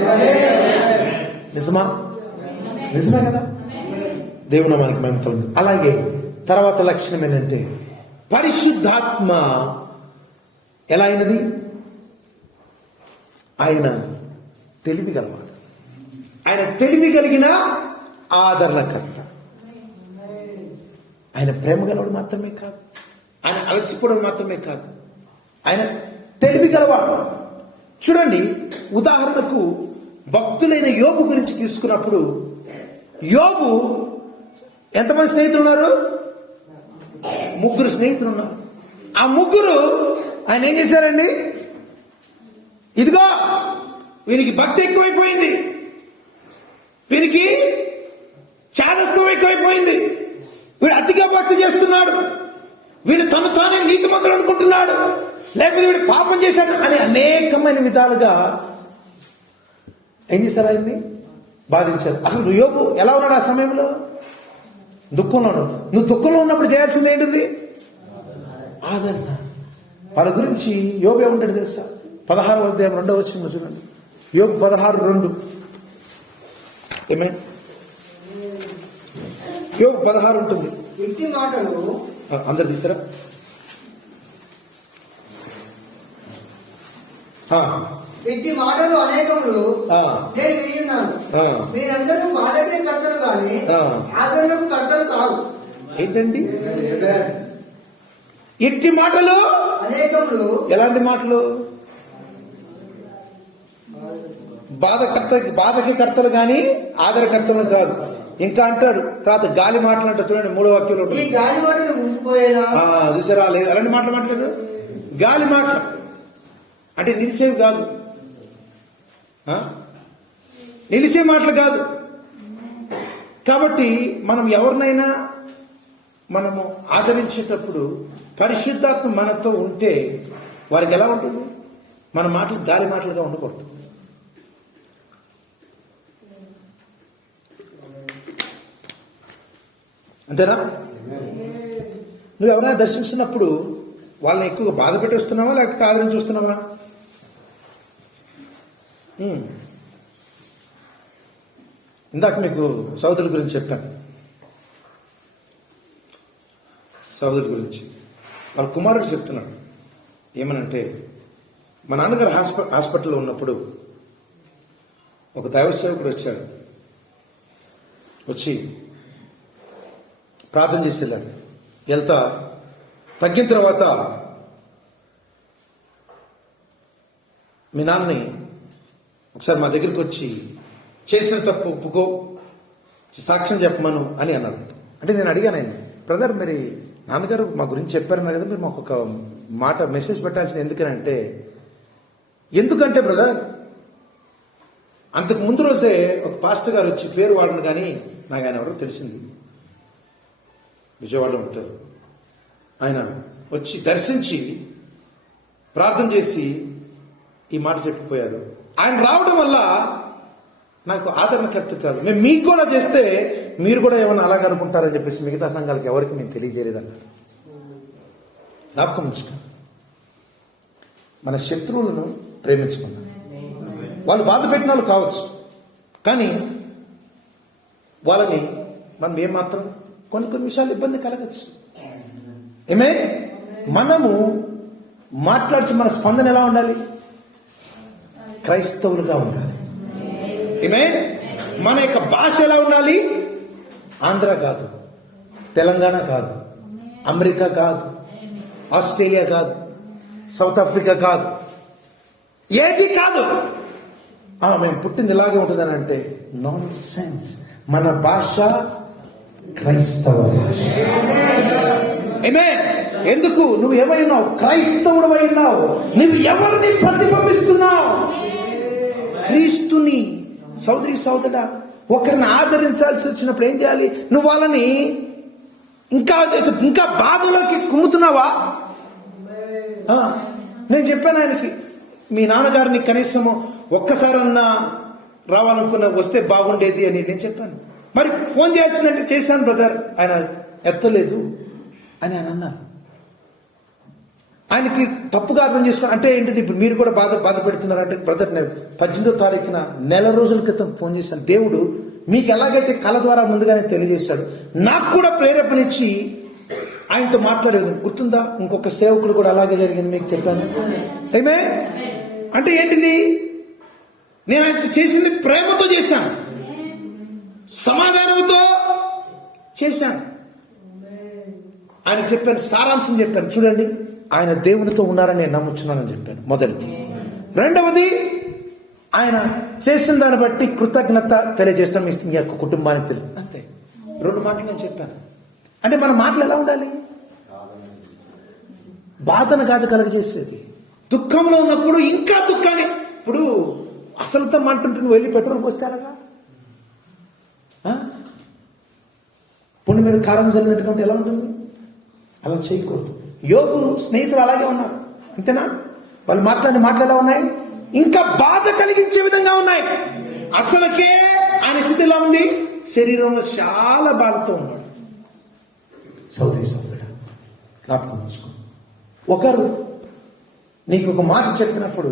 నిజమే కదా? దేవుని మనకి మహిమ. అలాగే తర్వాత లక్షణం ఏంటంటే పరిశుద్ధాత్మ ఎలా అయినది? ఆయన తెలివి గలవాడు. ఆయన తెలివి కలిగిన ఆదరణకర్త. ఆయన ప్రేమ గలవాడు మాత్రమే కాదు, ఆయన అలసిపోవడం మాత్రమే కాదు, ఆయన తెలివి గలవాడు. చూడండి, ఉదాహరణకు భక్తులైన యోబు గురించి తీసుకున్నప్పుడు, యోబు ఎంతమంది స్నేహితులు ఉన్నారు? 3 స్నేహితులు ఉన్నారు. ఆ 3 ఆయన ఏం చేశారండి? ఇదిగో వీనికి భక్తి ఎక్కువైపోయింది, వీనికి చాదస్తం ఎక్కువైపోయింది, వీడు అతిగా భక్తి చేస్తున్నాడు, వీడు తను తానే నీతిమంతుడు అనుకుంటున్నాడు, లేకపోతే వీడు పాపం చేశాడు అని అనేకమైన విధాలుగా ఏం చేశారు? ఆయన్ని బాధించారు. అసలు యోబు ఎలా ఉన్నాడు ఆ సమయంలో? దుఃఖంలో ఉన్నాడు. నువ్వు దుఃఖంలో ఉన్నప్పుడు చేయాల్సింది ఏంటిది? ఆదరణ. వాళ్ళ గురించి యోబు ఏమంటాడు తెలుసా? 16వ అధ్యాయం 2వ వచనం చూడండి. యోబు 16:2. ఏమైనా యోబు 16 ఉంటుంది. ఇంటి మాటలు అందరు తీసారా? ఇంటి మాటలు అనేకములు నేను విన్నాను. మీరందరూ బాధకే కర్తలు కానీ ఆదరణకు కర్తలు కాదు. ఏంటండి ఇట్టి మాటలు? అనేకములు. ఎలాంటి మాటలు? బాధకి కర్తలు కానీ ఆదరకర్తలు కాదు. ఇంకా అంటాడు తర్వాత గాలి మాటలు అంటారు. చూడండి 3వ వాక్యంలో, ఈ గాలి మాటలు మూసిపోయేలా. చూసారా? లేదు, అలాంటి మాటలు మాట్లాడు. గాలి మాటలు అంటే నిలిచేవి కాదు, నిలిచే మాటలు కాదు. కాబట్టి మనం ఎవరినైనా మనము ఆదరించేటప్పుడు పరిశుద్ధాత్మ మనతో ఉంటే వారికి ఎలా ఉంటుంది? మన మాటలు గాలి మాటలుగా ఉండకూడదు. అంతేనా? నువ్వు ఎవరైనా దర్శించినప్పుడు వాళ్ళని ఎక్కువగా బాధ పెట్టి వస్తున్నావా లేకపోతే ఆదరించి వస్తున్నావా? ఇందాక మీకు సోదరుల గురించి చెప్పాను. సోదరుడి గురించి వాళ్ళ కుమారుడు చెప్తున్నాడు. ఏమనంటే, మా నాన్నగారు హాస్పిటల్లో ఉన్నప్పుడు ఒక దైవ సేవకుడు వచ్చాడు. వచ్చి ప్రార్థన చేసి వెళ్ళాను. వెళ్తా తగ్గిన తర్వాత మీ నాన్నని ఒకసారి మా దగ్గరికి వచ్చి చేసిన తప్పు ఒప్పుకో, సాక్ష్యం చెప్పమను అని అన్నాడు. అంటే నేను అడిగాను ఆయన, బ్రదర్ మరి నాన్నగారు మా గురించి చెప్పారన్నారు కదా, మీరు మాకు ఒక మాట మెసేజ్ పెట్టాల్సింది ఎందుకనంటే, ఎందుకంటే బ్రదర్ అంతకు ముందు రోజే ఒక పాస్టర్ గారు వచ్చి పేరు వాడను కానీ నాకు ఆయన ఎవరో తెలిసింది, విజయవాడలో ఉంటారు. ఆయన వచ్చి దర్శించి ప్రార్థన చేసి ఈ మాట చెప్పిపోయారు. ఆయన రావడం వల్ల నాకు ఆదరణకర్త కాదు, మేము మీకు కూడా చేస్తే మీరు కూడా ఏమన్నా అలాగ అనుకుంటారని చెప్పేసి మిగతా సంఘాలకు ఎవరికి మేము తెలియజేయలేదన్నారు. జ్ఞాపకం ఉంచుకో, మన శత్రువులను ప్రేమించుకున్నాం. వాళ్ళు బాధ పెట్టిన వాళ్ళు కావచ్చు, కానీ వాళ్ళని మనం ఏమాత్రం కొన్ని విషయాలు ఇబ్బంది కలగచ్చు. ఏమే మనము మాట్లాడుచు మన స్పందన ఎలా ఉండాలి? క్రైస్తవులుగా ఉండాలి. ఏమే మన యొక్క భాష ఎలా ఉండాలి? ఆంధ్ర కాదు, తెలంగాణ కాదు, అమెరికా కాదు, ఆస్ట్రేలియా కాదు, సౌత్ ఆఫ్రికా కాదు, ఏది కాదు. మేము పుట్టింది ఇలాగే ఉంటుందని అంటే నాన్ సెన్స్. మన భాష క్రైస్తవ భాష. ఏమే ఎందుకు నువ్వు ఏమైనావు? క్రైస్తవుడు అయినావు. నువ్వు ఎవరిని ప్రతిబింబిస్తున్నావు? క్రీస్తుని. సోదరి సోదరుడా, ఒకరిని ఆదరించాల్సి వచ్చినప్పుడు ఏం చేయాలి? నువ్వు వాళ్ళని ఇంకా బాధలోకి కుమ్ముతున్నావా? నేను చెప్పాను ఆయనకి, మీ నాన్నగారిని కనీసము ఒక్కసారన్నా రావాలనుకున్న వస్తే బాగుండేది అని నేను చెప్పాను. మరి ఫోన్ చేయాల్సిందంటే చేశాను బ్రదర్, ఆయన ఎత్తలేదు అని ఆయన అన్నారు. ఆయనకి తప్పుగా అర్థం చేసుకుని అంటే ఏంటిది, ఇప్పుడు మీరు కూడా బాధ పెడుతున్నారు అంటే, బ్రదర్ నేను 18వ తారీఖున నెల రోజుల క్రితం ఫోన్ చేశాను. దేవుడు మీకు ఎలాగైతే కళ ద్వారా ముందుగానే తెలియజేశాడు, నాకు కూడా ప్రేరేపణించి ఆయనతో మాట్లాడేది గుర్తుందా? ఇంకొక సేవకుడు కూడా అలాగే జరిగింది, మీకు చెప్పాను. ఏమే అంటే ఏంటిది? నేను ఆయన చేసింది ప్రేమతో చేశాను, సమాధానంతో చేశాను. ఆయన చెప్పాను, సారాంశం చెప్పాను. చూడండి, ఆయన దేవునితో ఉన్నారని నేను నమ్ముచున్నానని చెప్పాను, మొదటిది. రెండవది, ఆయన చేసిన దాన్ని బట్టి కృతజ్ఞత తెలియజేస్తాను మీ యొక్క కుటుంబానికి తెలుసు. అంతే, 2 మాటలు నేను చెప్పాను. అంటే మన మాటలు ఎలా ఉండాలి? బాధను కాదు కలగజేసేది. దుఃఖంలో ఉన్నప్పుడు ఇంకా దుఃఖాన్ని, ఇప్పుడు అసలుతో మంటుంటే నువ్వు వెళ్ళి పెట్రోల్ పోస్తారగా, పుండి మీద కారం చల్లినట్టుకుంటే ఎలా ఉంటుంది? అలా చేయకూడదు. యోగు స్నేహితులు అలాగే ఉన్నారు, అంతేనా? వాళ్ళు మాట్లాడిన మాటలు ఎలా ఉన్నాయి? ఇంకా బాధ కలిగించే విధంగా ఉన్నాయి. అసలుకే ఆయన స్థితి ఎలా ఉంది? శరీరంలో చాలా బాధతో ఉన్నాడు. సోదరి సోదరుడా, జ్ఞాపకం ఉంచుకో, ఒకరు నీకు ఒక మాట చెప్పినప్పుడు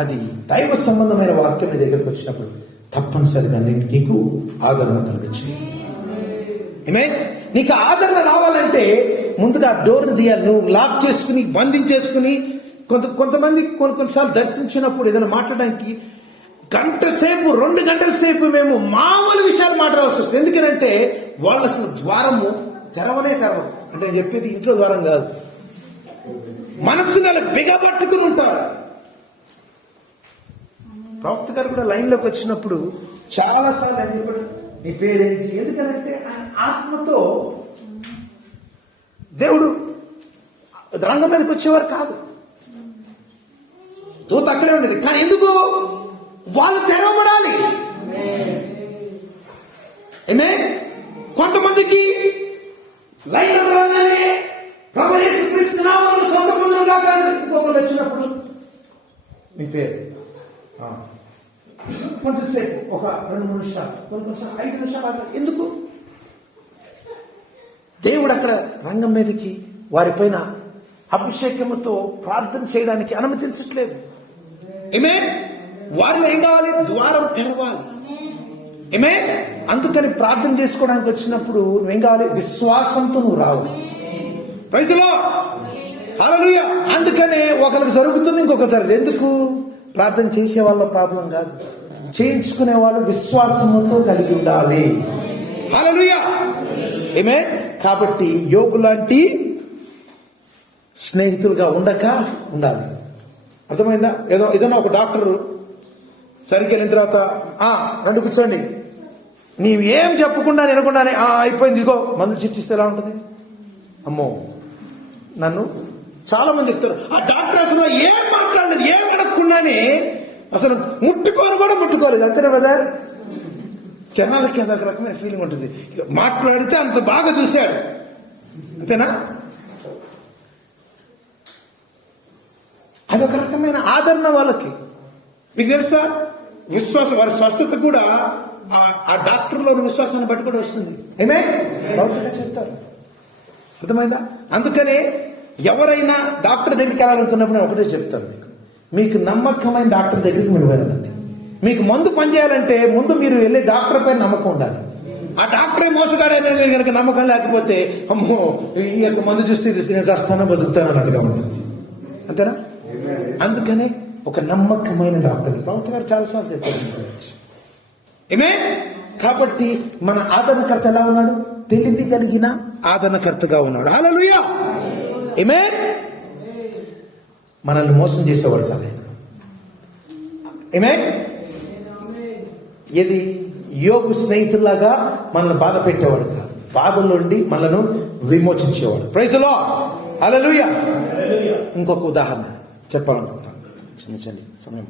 అది దైవ సంబంధమైన వాక్యం నీ దగ్గరకు వచ్చినప్పుడు తప్పనిసరిగా నీకు ఆదరణ కలగచ్చు. నీకు ఆదరణ రావాలంటే ముందుగా డోర్ని తీయాలి. నువ్వు లాక్ చేసుకుని బంధించేసుకుని కొంతమంది కొన్నిసార్లు దర్శించినప్పుడు ఏదైనా మాట్లాడడానికి గంట సేపు 2 గంటల సేపు మేము మామూలు విషయాలు మాట్లాడాల్సి వస్తుంది. ఎందుకంటే వాళ్ళు అసలు ద్వారము తెరవనే తెరవరు. అంటే నేను చెప్పేది ఇంట్లో ద్వారం కాదు, మనస్సును అలా బిగబట్టుకుని ఉంటారు. ప్రవక్త గారు కూడా లైన్లోకి వచ్చినప్పుడు చాలాసార్లు ఆయన చెప్పాడు, నీ పేరేంటి? ఎందుకంటే ఆయన ఆత్మతో దేవుడు రంగం మీదకి వచ్చేవారు కాదు, దూత అక్కడే ఉండేది. కానీ ఎందుకు? వాళ్ళు తెరవబడాలి. ఏమే కొంతమందికి లైన్ రాగానే ప్రభువు యేసుక్రీస్తు నామములో స్వస్థ పొందునుగా కానీ ఇంకొకరు వచ్చినప్పుడు మీ పేరు కొంచెంసేపు ఒక 2-3 నిమిషాలు, కొన్నిసార్లు 5 నిమిషాలు. ఎందుకు? దేవుడు అక్కడ రంగం మీదకి వారిపైన అభిషేకముతో ప్రార్థన చేయడానికి అనుమతించట్లేదు. ఏమే వారిలో ఏం కావాలి? ద్వారం తెరవాలి. ఏమే అందుకని ప్రార్థన చేసుకోవడానికి వచ్చినప్పుడు నువ్వేం కావాలి? విశ్వాసంతో నువ్వు రావాలి. ప్రైజ్ ది లార్డ్, హల్లెలూయా. అందుకనే ఒకరికి జరుగుతుంది, ఇంకొకరు జరగదు. ఎందుకు? ప్రార్థన చేసే వాళ్ళ ప్రాబ్లం కాదు, చేయించుకునే వాళ్ళు విశ్వాసముతో కలిగి ఉండాలి. హల్లెలూయా. ఆమేన్. కాబట్టి యోబు లాంటి స్నేహితులుగా ఉండాలి. అర్థమైందా? ఏదైనా ఒక డాక్టర్ సరికి వెళ్ళిన తర్వాత రెండు కూర్చోండి, నీవు ఏం చెప్పకుండా వినకుండానే అయిపోయింది ఇదిగో మందులు చిట్టిస్తే ఎలా ఉంటుంది? అమ్మో, నన్ను చాలా మంది చెప్తారు ఆ డాక్టర్ అసలు ఏం మాట్లాడలేదు, ఏం అడగకుండానే అసలు ముట్టుకోలేదు. అంతేనా బ్రదర్? జనాలకి అదొక రకమైన ఫీలింగ్ ఉంటుంది. మాట్లాడితే అంత బాగా చూశాడు, అంతేనా? అదొక రకమైన ఆదరణ వాళ్ళకి. మీకు తెలుసా, విశ్వాసం, వారి స్వస్థత కూడా ఆ డాక్టర్లోని విశ్వాసాన్ని బట్టి కూడా వస్తుంది. ఏమే భౌతికంగా చెప్తారు. అర్థమైందా? అందుకనే ఎవరైనా డాక్టర్ దగ్గరికి వెళ్ళాలనుకున్నప్పుడు ఒకటే చెప్తాను, మీకు నమ్మకమైన డాక్టర్ దగ్గరికి మీరు వెళ్ళదండి. మీకు మందు పనిచేయాలంటే ముందు మీరు వెళ్ళే డాక్టర్ పైన నమ్మకం ఉండాలి. ఆ డాక్టరే మోసగాడైనా కనుక నమ్మకం లేకపోతే అమ్మో ఈ యొక్క మందు చూస్తే నేను చేస్తానో బతుకుతాను అన్నట్టుగా ఉంటుంది. అంతేనా? అందుకనే ఒక నమ్మకమైన డాక్టర్ ప్రవక్త గారు చాలాసార్లు చెప్పారు. ఏమే కాబట్టి మన ఆదరణకర్త ఎలా ఉన్నాడు? తెలివి కలిగిన ఆదరణకర్తగా ఉన్నాడు. హల్లెలూయా. ఏమే మనల్ని మోసం చేసేవాడు కాదు ఆయన. ఏమే ఏది యోబు స్నేహితుల్లాగా మనల్ని బాధ పెట్టేవాడు కాదు, బాధల్లో నుండి మనలను విమోచించేవాడు. Praise the Lord. హల్లెలూయా. ఇంకొక ఉదాహరణ చెప్పాలనుకుంటున్నాను, క్షమించండి సమయం.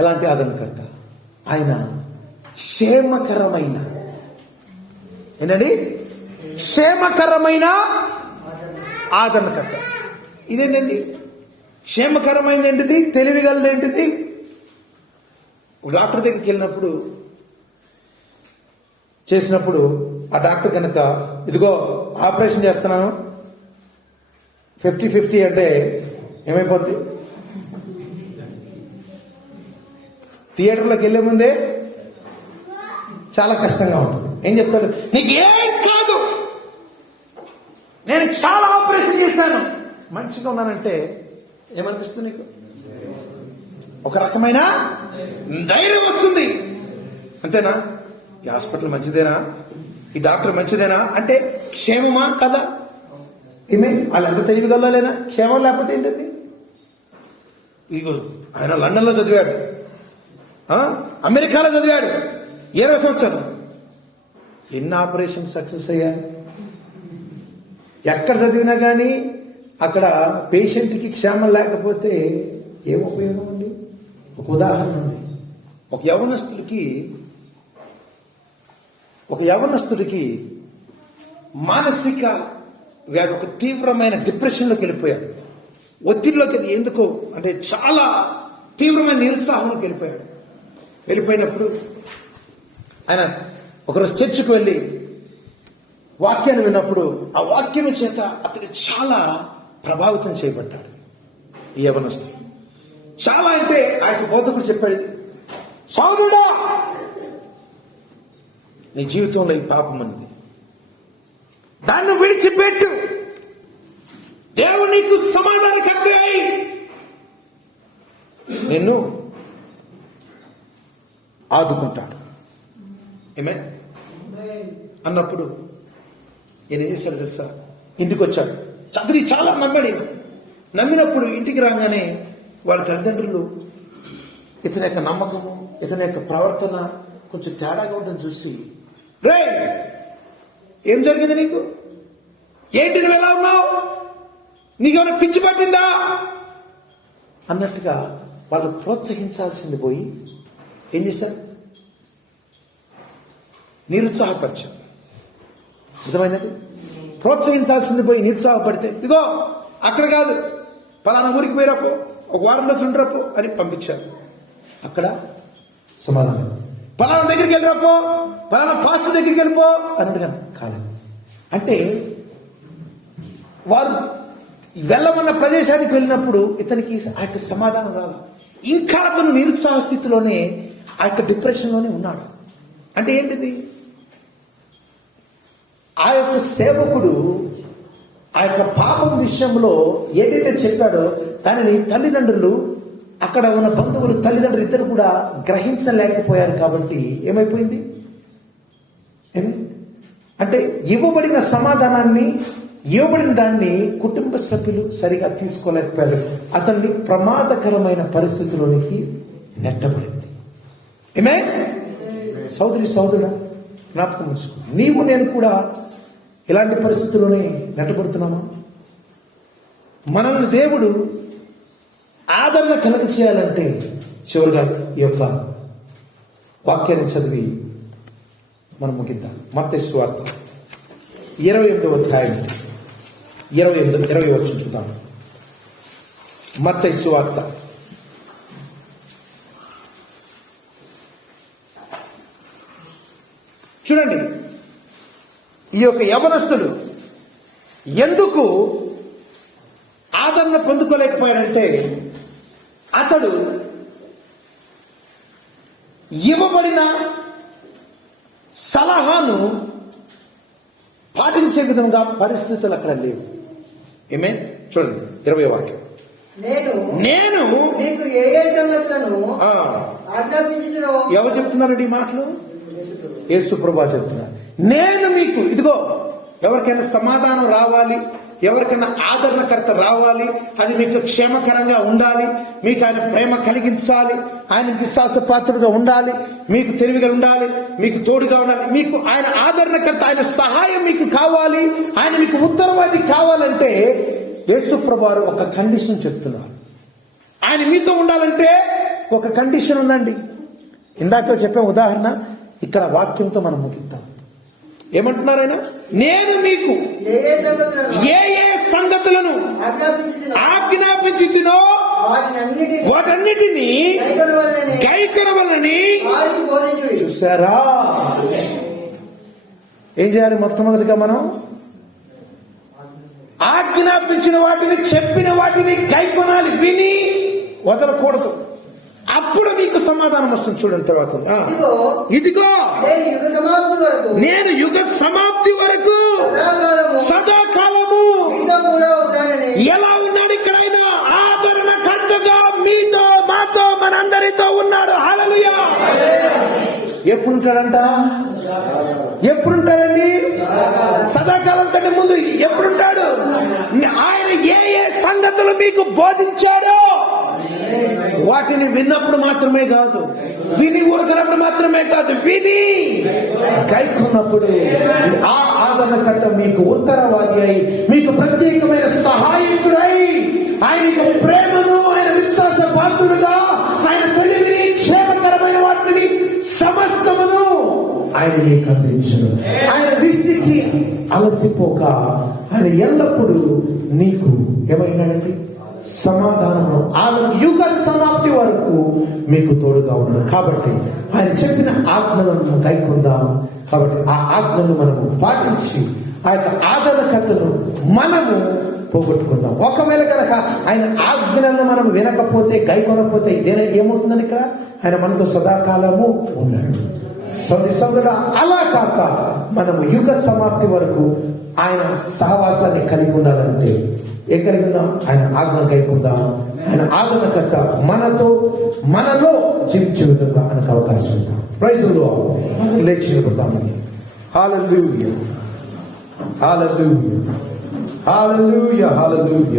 ఎలాంటి ఆదరణకర్త ఆయన? క్షేమకరమైన క్షేమకరమైన ఆదరణకర్త. ఇదేంటండి క్షేమకరమైనది? ఏంటిది? తెలివిగలది ఏంటిది? డాక్టర్ దగ్గరికి వెళ్ళినప్పుడు ఆ డాక్టర్ కనుక ఇదిగో ఆపరేషన్ చేస్తున్నాను 50-50 అంటే ఏమైపోద్ది? థియేటర్లోకి వెళ్లే ముందే చాలా కష్టంగా ఉంటుంది. ఏం చెప్తాడు? నీకేం కాదు, నేను చాలా ఆపరేషన్ చేశాను, మంచిగా ఉన్నానంటే ఏమనిపిస్తుంది నీకు? ఒక రకమైన ధైర్యం వస్తుంది, అంతేనా? ఈ హాస్పిటల్ మంచిదేనా, ఈ డాక్టర్ మంచిదేనా అంటే క్షేమమా కదా? ఏమే వాళ్ళు ఎంత తెలియగలలేనా? క్షేమం లేకపోతే ఏంటండి? ఇగో ఆయన లండన్లో చదివాడు, అమెరికాలో చదివాడు, 20 సంవత్సరాలు. ఎన్ని ఆపరేషన్ సక్సెస్ అయ్యాయి? ఎక్కడ చదివినా కానీ అక్కడ పేషెంట్కి క్షేమం లేకపోతే ఏం ఉపయోగం అండి? ఒక ఉదాహరణ ఉంది. ఒక యవనస్తుడికి మానసిక వ్యాధి, ఒక తీవ్రమైన డిప్రెషన్లోకి వెళ్ళిపోయాడు. ఒత్తిడిలోకి, అది ఎందుకో అంటే చాలా తీవ్రమైన నిరుత్సాహంలోకి వెళ్ళిపోయినప్పుడు ఆయన ఒకరోజు చర్చికి వెళ్ళి వాక్యాన్ని విన్నప్పుడు ఆ వాక్యం చేత అతను చాలా ప్రభావితం చేయబడ్డాడు. ఈ యవనస్తుడు చాలా, అంటే ఆయన బోధకుడు చెప్పాడు, సోదరుడా నీ జీవితంలో ఈ పాపం అన్నది, దాన్ని విడిచిపెట్టు, దేవుడు నీకు సమాధానకర్త అయి నిన్ను ఆదుకుంటాడు. ఏమే అన్నప్పుడు ఈయన ఏం చేశాడు తెలుసా? ఇంటికి వచ్చాడు, చదివి చాలా నమ్మాడు. నమ్మినప్పుడు ఇంటికి రాగానే వాళ్ళ తల్లిదండ్రులు ఇతని యొక్క నమ్మకము, ఇతని యొక్క ప్రవర్తన కొంచెం తేడాగా ఉంటుంది చూసి, రే ఏం జరిగింది నీకు? ఏంటి నువ్వు ఎలా ఉన్నావు? నీకేమైనా పిచ్చి పట్టిందా అన్నట్టుగా వాళ్ళు ప్రోత్సహించాల్సింది పోయి ఏం చేశారు? నిరుత్సాహపరిచారు. అర్థమైనది? ప్రోత్సహించాల్సింది పోయి నిరుత్సాహపడితే, ఇదిగో అక్కడ కాదు, పలానా ఊరికి పోయిరాపో, ఒక వారం రోజులు ఉండరాపో అని పంపించారు. అక్కడ సమాధానం, పలానా దగ్గరికి వెళ్ళిరాపో, పలానా పాస్టర్ దగ్గరికి వెళ్ళిపో అన్నట్టుగా కాలేదు. అంటే వారు వెళ్ళమన్న ప్రదేశానికి వెళ్ళినప్పుడు ఇతనికి ఆ యొక్క సమాధానం రాదు. ఇంకా అతను నిరుత్సాహ స్థితిలోనే, ఆ యొక్క డిప్రెషన్లోనే ఉన్నాడు. అంటే ఏంటిది? ఆ యొక్క సేవకుడు ఆ యొక్క పాపం విషయంలో ఏదైతే చెప్పాడో దానిని తల్లిదండ్రులు, అక్కడ ఉన్న బంధువులు, తల్లిదండ్రులు ఇద్దరు కూడా గ్రహించలేకపోయారు. కాబట్టి ఏమైపోయింది? అంటే ఇవ్వబడిన సమాధానాన్ని, ఇవ్వబడిన దాన్ని కుటుంబ సభ్యులు సరిగా తీసుకోలేకపోయారు. అతన్ని ప్రమాదకరమైన పరిస్థితిలోనికి నెట్టబడింది. ఏమే సోదరి సోదరుడా, జ్ఞాపకం ఉంచుకో, నీవు నేను కూడా ఇలాంటి పరిస్థితుల్లోనే నెట్టబడుతున్నామా? మనల్ని దేవుడు ఆదరణ కలుగ చేయాలంటే చివరిగా ఈ యొక్క వాక్యాన్ని చదివి మనం ముగిద్దాం. మత్తయి సువార్త 28వ అధ్యాయం 20 వచ్చి చూద్దాం. మత్తయి సువార్త 20 చూడండి. ఈ యొక్క యవనస్తుడు ఎందుకు ఆదరణ పొందుకోలేకపోయాడంటే, అతడు ఇవ్వబడిన సలహాను పాటించే విధంగా పరిస్థితులు అక్కడ లేవు. ఏమే చూడండి 20వ వాక్యం. నేను నీకు ఏ ఏ సంగతులను ఆజ్ఞాపించుచునో. ఎవరు చెప్తున్నారండి ఈ మాటలు? యేసు ప్రభువు చెప్తున్నారు. నేను మీకు, ఇదిగో, ఎవరికైనా సమాధానం రావాలి, ఎవరికైనా ఆదరణకర్త రావాలి, అది మీకు క్షేమకరంగా ఉండాలి, మీకు ఆయన ప్రేమ కలిగించాలి, ఆయన విశ్వాసపాత్రుడుగా ఉండాలి, మీకు తెలివిగా ఉండాలి, మీకు తోడుగా ఉండాలి, మీకు ఆయన ఆదరణకర్త, ఆయన సహాయం మీకు కావాలి, ఆయన మీకు ఉత్తరవాది కావాలంటే యేసు ప్రభువు ఒక కండిషన్ చెప్తున్నారు. ఆయన మీతో ఉండాలంటే ఒక కండిషన్ ఉందండి. ఇందాక చెప్పే ఉదాహరణ ఇక్కడ వాక్యంతో మనం ముగిద్దాం. ఏమంటున్నారు ఆయన? నేను మీకు ఏ ఏ సంగతులను ఆజ్ఞాపించుచునో వాటన్నిటినీ గైకొనవలెనని. చూసారా? ఏం చేయాలి? మొట్టమొదటిగా మనం ఆజ్ఞాపించిన వాటిని, చెప్పిన వాటిని గైకొనాలి, విని వదలకూడదు. అప్పుడు మీకు సమాధానం వస్తుంది. చూడండి తర్వాత, ఇదిగో నేను యుగ సమాప్తి వరకు సదాకాలము ఎలా ఉన్నాడు? ఇక్కడ ఆయన ఆదరణకర్తగా మీతో, మాతో, మనందరితో ఉన్నాడు. హల్లెలూయా! ఎప్పుడుంటాడంట? ఎప్పుడుంటాడండి? సదాకాలం కంటే ముందు ఎప్పుడుంటాడు? ఆయన ఏ ఏ సంగతులు మీకు బోధించాడో వాటిని విన్నప్పుడు మాత్రమే కాదు, విని ఊరుకున్నప్పుడు మాత్రమే కాదు, విని గైకున్నప్పుడు ఆ ఆదరణకర్త మీకు ఉత్తరవాది అయి, మీకు ప్రత్యేకమైన సహాయకుడై, ఆయనకు ప్రేమను, ఆయన విశ్వాస పాత్రుడుగా, ఆయన తెలివిని, క్షేమకరమైన వాటిని సమస్తమును ఆయన మీకు అందించను. ఆయన విసికి అలసిపోక ఆయన ఎల్లప్పుడూ నీకు ఏమైనాడండి? సమాధానము, ఆదరణ, యుగ సమాప్తి వరకు మీకు తోడుగా ఉన్నాడు. కాబట్టి ఆయన చెప్పిన ఆజ్ఞలను కైకొందాం. కాబట్టి ఆ ఆజ్ఞను మనము పాటించి ఆ యొక్క ఆదరణకర్తను మనము పోగొట్టుకుందాం. ఒకవేళ కనుక ఆయన ఆజ్ఞలను మనం వినకపోతే, గైకొనకపోతే ఏమవుతుందని ఇక్కడ ఆయన మనతో సదాకాలము ఉన్నాడు. సోదరుడా, అలా కాక మనము యుగ సమాప్తి వరకు ఆయన సహవాసాన్ని కలిగి ఉండాలంటే ఏం కలిగి ఉందాం? ఆయన ఆజ్ఞ గైకుందాం. ఆయన ఆదరణకర్త మనతో, మనలో జీవించే విధంగా ఆయనకు అవకాశం ఉందాం. Praise the Lord. మనం లేచి నిలబడదామని. హల్లెలూయా, హల్లెలూయా, హల్లెలూయా, హల్లెలూయా.